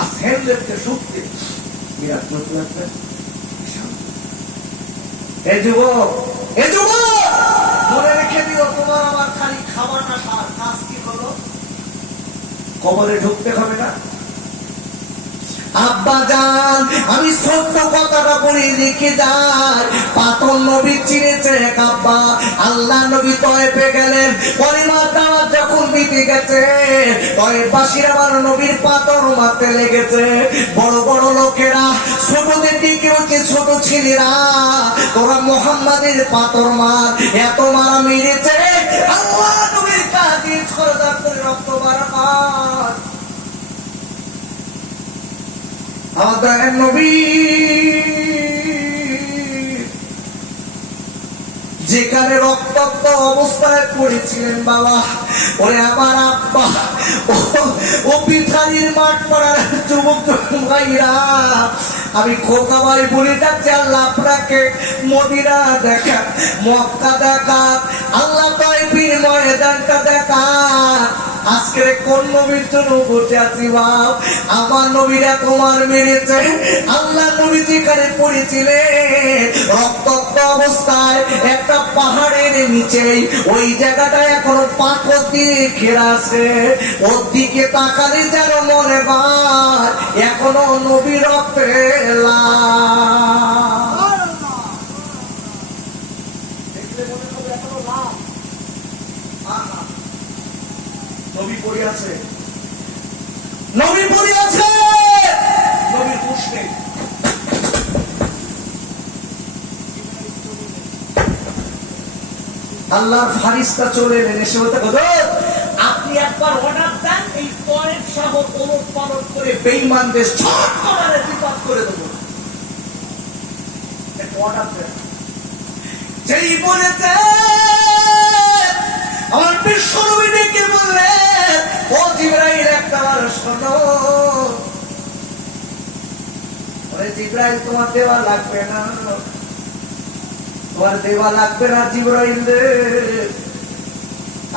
আর সেলতে শুকতে বিরাট লোক লাগবে। এ যুবক, এ যুবক, মনে রেখে দিও, তোমার আমার খালি খাওয়াটা সার, কাজ কি হলো? কবরে ঢুকতে হবে না। আব্বা জান, আমি সত্য কথাটা বলে রেখে যাই, পাথর নবী চিনেছে আব্বা। আল্লাহ নবী তয়েফে গেলেন, কলিমার দাওয়াত যখন দিতে গেছে, তয়েফবাসীর আমার নবীর পাথর মারতে লেগেছে। বড় বড় লোকেরা ছোটদের দিকে হচ্ছে, ছোট ছেলেরা তোরা মুহাম্মাদের পাথর মার, এত মারা মেরেছে। আল্লাহ নবীর কাজে আমার দয়ার নবী যেখানে রক্তাক্ত অবস্থায় পড়েছিলেন বাবা, ওরে আমার আব্বা, ও পিঠারির মাঠ পাড়ার যুবক ভাইরা, আমি খোকা ভাই বলে যাচ্ছি, আল্লাহ আপনাকে মদিনা দেখা, মক্কা দেখা, আল্লাহ তাইফের ময়দানটা দেখা। আজকে কোন নবীর জন্য বসে আছি বাপ? আমার নবীরা তোমার মেরেছে। আল্লাহ নবী যেখানে পড়েছিলেন রক্তাক্ত অবস্থায় একটা পাহাড়ের নিচেই, ওই জায়গাটায় এখনো পাথর দিয়ে ঘেরা আছে। ওর দিকে তাকালে যেন মনে হয় এখনো নবীর রক্তের লাল। দেখলে মনে হবে এখনো লাল। নবী পড়ে আছে, নবী পড়ে আছে, নবীর হুঁশ নেই। আল্লাহর ফারিস্তা চলে এলেন, এসে বলতে হুজুর আপনি একবার অর্ডার দেন, এই পয়েন্ট শহর ওলট পালট করে বেঈমানদের ছট করে বিপাক করে দেবো। একটা অর্ডার দেন। যেই বলেছে আমার বিশ্ব নবী ডেকে বললেন, ও জিবরাইল একবার শোনো। ওরে জিবরাইল তোমার দেওয়া লাগবে না, তোমার দেওয়া লাগবে না জিবরাইল রে।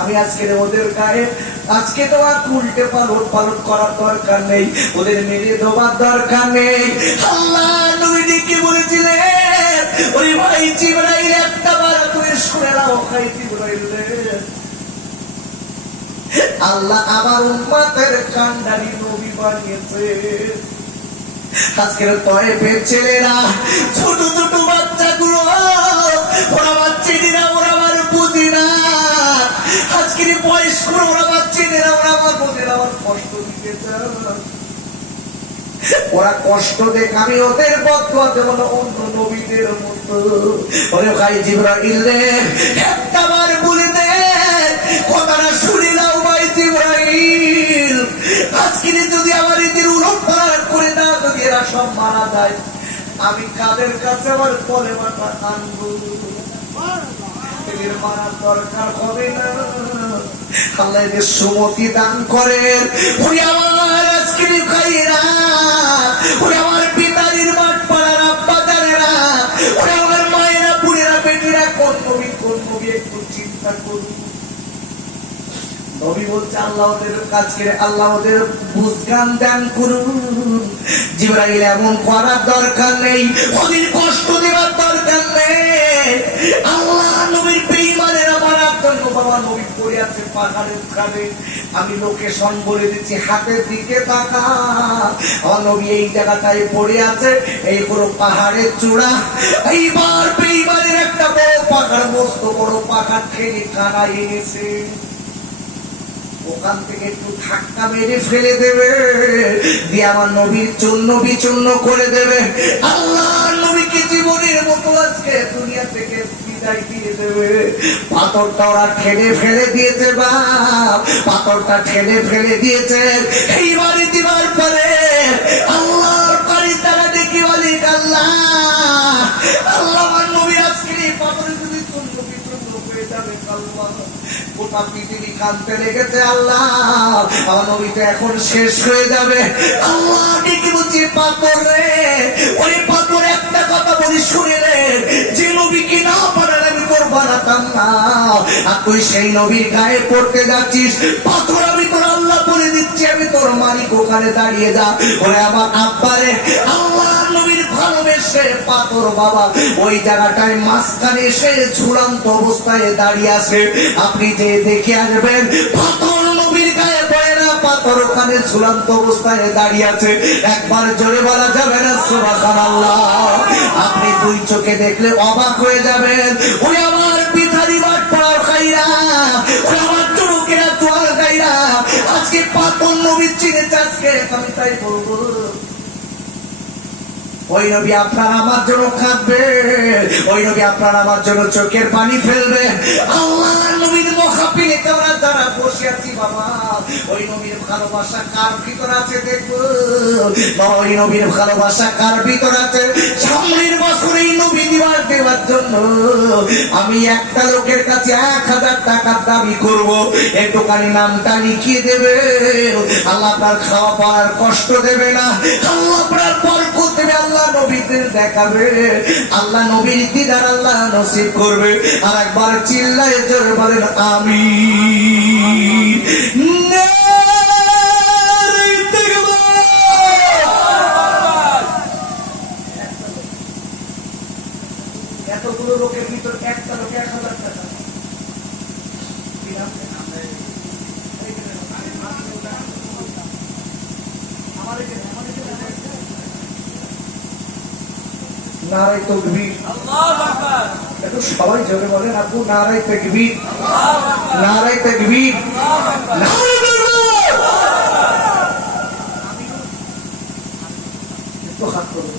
আমি আজকে ওদের গায়ে আজকে তোমার উল্টে পালট পালট করার দরকার নেই, ওদের মেরে দেওয়ার দরকার নেই। আল্লাহ নবী ডেকে বলেছিলেন, ওরে ভাই জিবরাইল একটা বার তুমি শুনে নাও, ভাই জিবরাইল রে, আল্লাহ আমার উম্মতের কান্ডারি নবী বানিয়েছে। আজকের তয়েফের ছেলেরা, ছোট ছোট বাচ্চাগুলো, ওরা আমার চিনি না, ওরা আমার বুঝি না। আজকের বয়স্ক ওরা আমার চিনি না, ওরা আমার বুঝি না, আমার কষ্ট দিতে চায়। ওরা কষ্ট দেখ, আমি ওদের বদলা দেব না অন্য নবীদের মতো। ওরে ভাই জিবরাইল রে একটা বার বলে দে, কথাটা শুনে নাও ভাই জিবরাইল। আজকে যদি আমার এদের উলট পালট করে না, যদি এরা সব মারা যায়, আমি কাদের কাছে আমার পরে মাথা আনবো? এদের মারার দরকার হবে না। আল্লাহ এদের সুমতি দান করেন। ওরে আমার আজকের ভাইরা, ওরে আমার পিতারির মাঠ পাড়ার আব্বাদারেরা, ওরে আমার মায়েরা, বুড়েরা, বেটিরা, কোন নবী একটু চিন্তা করুন। নবী বলছে আল্লাহ ওদের কাছে, আল্লাহ ওদের বুঝগান দান করুন। জিবরাইল এমন করার দরকার নেই, ওদের কষ্ট দেওয়ার দরকার নেই। আল্লাহ নবীর বেঈমানেরা মারার জন্য বাবা নবী পড়ে আছে পাহাড়ের কাছে। আমি লোকেশন বলে দিচ্ছি, হাতের দিকে তাকা। আমার নবী এই জায়গাটায় পড়ে আছে, এই পুরো পাহাড়ের চূড়া। এইবার বেঈমানের একটা বড় পাহাড়, মস্ত বড় পাহাড় ঠেলে কানায় এনেছে। ওখান থেকে একটু ধাক্কা মেরে ফেলে দেবে, দিয়ে আমার নবীর চূর্ণ বিচূর্ণ করে দেবে। আল্লাহ নবীকে জীবনের মতো আজকে দুনিয়া থেকে বিদায় দিয়ে দেবে। পাথরটা ওরা ঠেলে ফেলে দিয়েছে বাপ, পাথরটা ঠেলে ফেলে দিয়েছে। এইবারে দিবার পরে আল্লাহর বাড়ি তারা দেখি বলি আল্লাহ, আল্লাহ আমার নবী আজকে এই পাথরে যদি চূর্ণ বিচূর্ণ হয়ে যাবে, আল্লাহ গোটা পৃথিবী কাঁদতে লেগেছে। আল্লাহ আমার নবী তো এখন শেষ হয়ে যাবে। আল্লাহ কি বলছি, পাথর রে, ওই পাথর একটা কথা বলি শুনে রে, যে নবীকে না পারার আমি তোর বানাতাম না, আর তুই সেই নবীর গায়ে পড়তে যাচ্ছিস। পাথর আমি তোর আল্লাহ বলে দিচ্ছি, আমি তোর মালিক, ওখানে দাঁড়িয়ে যা। ওরে আমার আব্বারে, আল্লাহ নবীর ভালোবেসে পাথর বাবা ওই জায়গাটায় মাঝখানে এসে ঝুলন্ত অবস্থায় দাঁড়িয়ে আছে। আপনি যে দেখে আসবেন, পাথর নবীর গায়ে পড়ে না, পাথর ওখানে ঝুলন্ত অবস্থায় দাঁড়িয়ে আছে। একবার জোরে বলা যাবে না সুবহানাল্লাহ? আপনি দুই চোখে দেখলে অবাক হয়ে যাবেন। ওই আমার পিঠারি মাঠ পড়ার খাইরা, ওই আমার চুরুকেরা তোয়ার খাইরা, আজকে পাথর নবীর চিনেছে। আজকে আমি তাই বলবো, ওই নবী আপনার আমার জন্য কাঁদবে, ওই নবী আপনার আমার জন্য চোখের পানি ফেলবে। আল্লাহ নবীর মহাপিলে তোমরা যারা বসে আছি বাবা, ওই নবীর ভালোবাসা কার ভিতর আছে দেখবো বাবা, ওই নবীর ভালোবাসা কার ভিতর আছে। সামনের বছর এই নবী দিবস দেওয়ার জন্য আমি একটা লোকের কাছে 1000 টাকার দাবি করব, একটুখানি নামটা লিখিয়ে দেবে। আল্লাহ তার খাওয়া পড়ার কষ্ট দেবে না, আল্লাহ আপনার বরকত দেবে, আল্লাহ নবীদের দেখাবে, আল্লাহ নবীর দিদার আল্লাহ নসিব করবে। আর একবার চিল্লায়ে জোরে বলেন আমিন। এতগুলো লোকের ভিতর একটা লোকে 1000 টাকা, নারায়ে তাকবীর, আল্লাহু আকবার। একটু সবাই জোরে বলেন আপু, নারায়ে তাকবীর, নারায়ে তাকবীর, নারায়ে তাকবীর। একটু হাত তুলুন।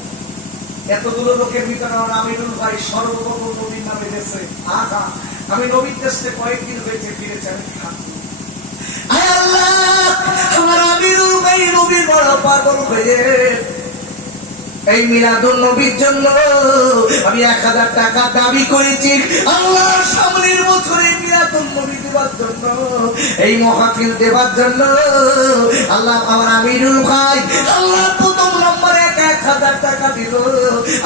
এতগুলো লোকের ভিতরে আমার আমিনুল ভাই সর্বপ্রথম নবীর নামে গেছে। আহা, আমি নবীর দেশে কয়েকদিন হয়েছে ফিরেছি, আমি হাত তুলি। আয় আল্লাহ, আমার আমিনুল ভাই নবীর বড় পাগল হয়ে এই মিলাদুন নবীর জন্য আমি 1000 টাকা দাবি করেছি। আল্লাহ সামনের বছরে মিলাদুন নবী দেওয়ার জন্য, এই মাহফিল দেওয়ার জন্য আল্লাহ আমার আমিনুল ভাই আল্লাহ প্রথম নম্বরে 1000 টাকা দিল।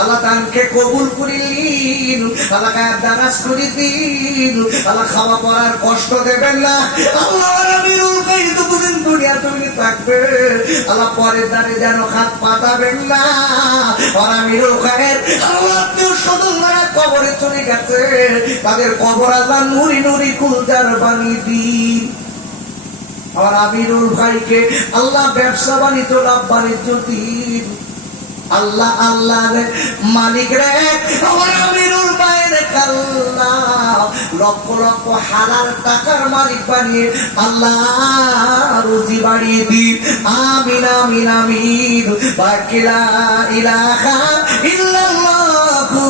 আল্লাহ দানকে কবুল করিলেন, আল্লাহ দারাজ করে দিন, আল্লাহ খাওয়া পড়ার কষ্ট দেবেন না। আল্লাহ আমিনুল ভাই যতদিন দুনিয়া তুমি থাকবে আল্লাহ পরের দাঁড়ে যেন হাত পাতাবেন না। আর আমিনুল ভাইয়ের আল্লাহ সদস্যরা কবরে চলে গেছে, তাদের কবর আল্লাহ নুরি নুরি কুলজার বানিয়ে দিন। আমার আমিনুল ভাইকে আল্লাহ ব্যবসা বাণিজ্য লাভ বাণিজ্য দিন। আল্লাহ আল্লাহ মালিক রে, আমার আমিনুল ভাইয়ের আল্লাহ লক্ষ লক্ষ হালাল টাকার মালিক বানিয়ে আল্লাহ রুজি বাড়িয়ে দিন। আমিন আমিন আমিন। লা ইলাহা ইল্লাল্লাহু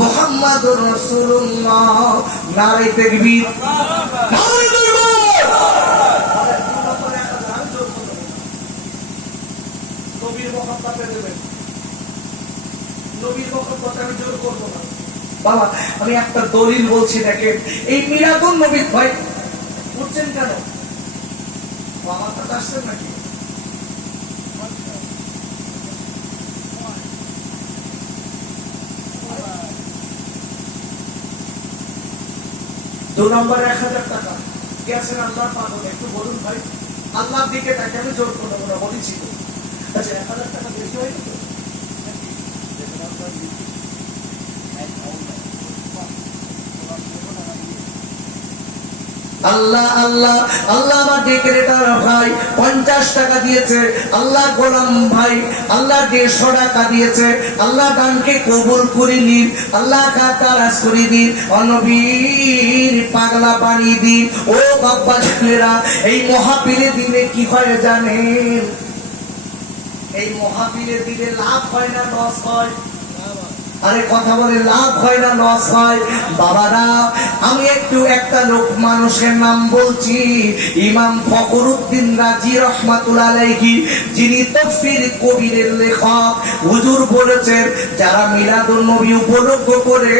মুহাম্মাদুর রাসূলুল্লাহ। নারায়ে তাকবীর, নারায়ে তাকবীর। নবীর মহব্বত দেবেন, নবীর মহব্বত আমি জোর করবো না বাবা। আমি একটা দলিল বলছি, দেখেন এই মিলাদুন নবী ভাই বুঝছেন কেন আমার কথা আসছেন নাকি? দু নম্বরে 1000 টাকা কে আছেন আল্লাহ পাগল, একটু বলুন ভাই। আল্লাহর দিকে তাকে আমি জোর করবো না, বলেছি তো। আচ্ছা 1000 টাকা বেশি হয়ে গেল। আল্লাহ আল্লাহ আল্লাহ আমার ডিক্রেটার ভাই 50 টাকা দিয়েছে, আল্লাহ গোলাম ভাই আল্লাহ 150 টাকা দিয়েছে। আল্লাহ দানকে কবুল করে নিন, আল্লাহ কারাজ করে দিন, নবীর পাগলা বানিয়ে দিন। ও বাবা ছেলেরা, এই মহাপীরের দিনে কি হয় জানেন? এই মহাপীরের দিনে লাভ হয় না লস হয়? আরে কথা বলে লাভ হয় না লস হয়? বাবারা আমি একটু একটা লোক মানুষের নাম বলছি, ইমাম ফখরুদ্দিন রাজি রহমাতুল্লাহ আলাইহি, যিনি তাফসীর কবিরের লেখক। হুজুর বলেছেন যারা মিলাদুন নবী উপলক্ষ করে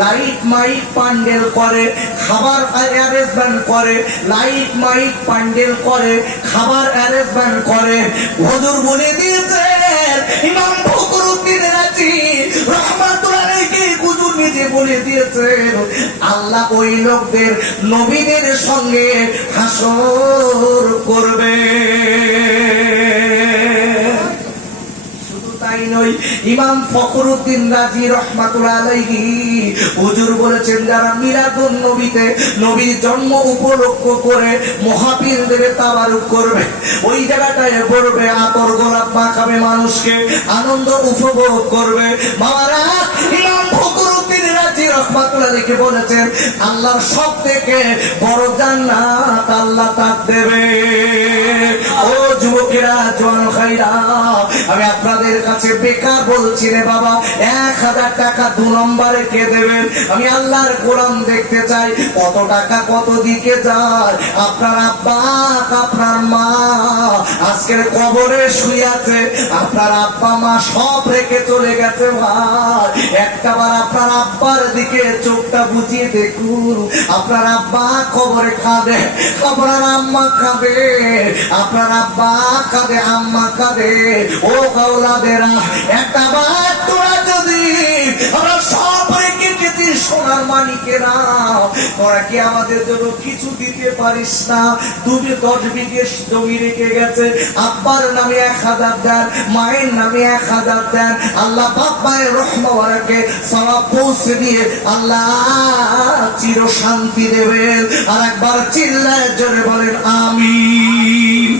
লাইট মাইক প্যান্ডেল করে, খাবার অ্যারেঞ্জমেন্ট করে, লাইট মাইক প্যান্ডেল করে, খাবার অ্যারেঞ্জমেন্ট করে, হুজুর বলে দিয়েছেন ইমাম ফখরুদ্দিন রাজি রহমাতুল্লাহ আলাইহি হুজুর নিজে বলে দিয়েছেন আল্লাহ ওই লোকদের নবীদের সঙ্গে হাসর করবে। শুধু তাই নয়, ইমাম ফখরুদ্দিন রাজি রহমাতুল্লাহ আলাইহি হুজুর বলেছেন যারা মিলাদুন নবীতে নবীর জন্ম উপলক্ষ করে মুহাফিজদের তাবারুক করবে, ওই জায়গাটায় পড়বে আতর গোলাপ মাখাবে, মানুষকে আনন্দ উপভোগ করবে। বাবারা ইমাম ফখরুদ্দিন রাজি রহমাতুল্লাহ আলাইহি বলেছেন আল্লাহর সব থেকে বড় জান্নাত আল্লাহ তাক দেবে। ও যুবকেরা, জওয়ান ভাইরা, আমি আপনাদের কাছে বেকার বলছি রে বাবা, 1000 টাকা 2 নম্বরে কে দেবেন? আমি আল্লাহর গোলাম দেখতে চাই কত টাকা কত দিকে যায়। আপনার আব্বা আপনার মা আজকের কবরে শুয়ে আছে, আপনার আব্বা মা সব রেখে চলে গেছে ভাই। একটাবার আপনার আব্বার দিকে চোখটা বুঝিয়ে দেখুন, আপনার আব্বা কবরে কাঁদে, আপনার আম্মা কাঁদে, আপনার আব্বা কাঁদে, আম্মা কাঁদে। ও গাওলাদেরা, একটাবার তোরা যদি আমরা সব রেখে যেতে সোনার মানিকেরা, তোরা কি আমাদের জন্য কিছু দিতে পারিস না? 10 বিঘে জমি রেখে গেছে, আব্বার নামে 1000 দেন, মায়ের নামে 1000 দেন। আল্লাহ বাপ মায়ের রহমতকে সওয়াব পৌঁছে দিয়ে আল্লাহ চির শান্তি দেবেন। আর একবার চিল্লায় জোরে বলেন আমিন।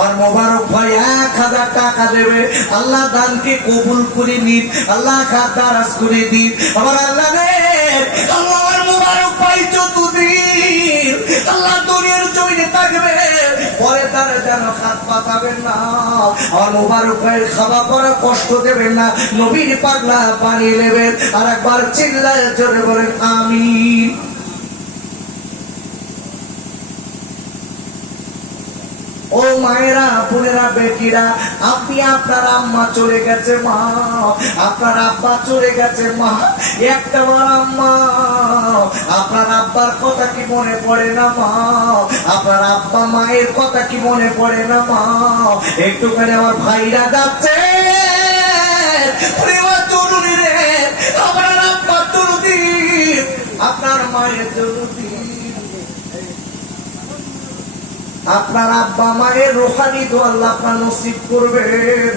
আর মোবারক ভাই 1000 টাকা দেবে, আল্লাহ দানকে কবুল করে নিন, আল্লাহ খাতারাজ করে দিন। আবার আল্লাহ রে, আল্লাহর মোবারক ভাই যতদিন আল্লাহ দুনিয়ার জমিনে থাকবে, পরে তারা যেন হাত পাতাবেন না। আর মোবারক ভাই খাওয়া পড়া কষ্ট দেবেন না, নবীর পাগলা পানি নেবেন। আর একবার চিল্লায় জোরে বলেন আমিন। ও মায়েরা, বোনেরা, বেটিরা, আপনি আপনার আম্মা চলে গেছে মা, আপনার আব্বা চলে গেছে মা, একটাবার আম্মা আপনার আব্বার কথা কি মনে পড়ে না মা? আপনার আব্বা মায়ের কথা কি মনে পড়ে না মা? একটুখানি আমার ভাইরা যাচ্ছে, আপনার আব্বা জরুরি, আপনার মায়ের জরুরি, আপনার আব্বা মায়ের রোহানি তো আল্লাহ আপনার নসিব করবেন।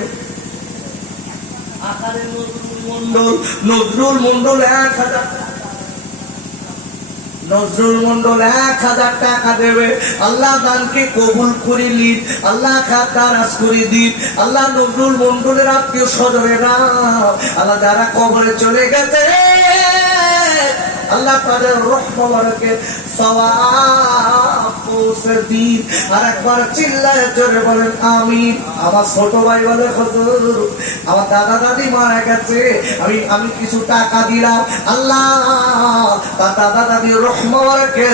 আকারে নজরুল মন্ডল 1000 নজরুল মন্ডল 1000 টাকা দেবে, আল্লাহ দানকে কবুল করে নিন, আল্লাহ খাতারাজ করে দিন। আল্লাহ নজরুল মন্ডলের আত্মীয় স্বজনেরা আল্লাহ যারা কবরে চলে গেছে, আল্লাহ তাদের রহমতকে সওয়াব পৌঁছে দিন। আর একবার চিল্লায় জোরে বলেন আমিন। আমার ছোট ভাই বলে হুজুর আমার দাদা দাদি মারা গেছে, আমি কিছু টাকা দিলাম, আল্লাহ তার দাদা দাদির রহমতকে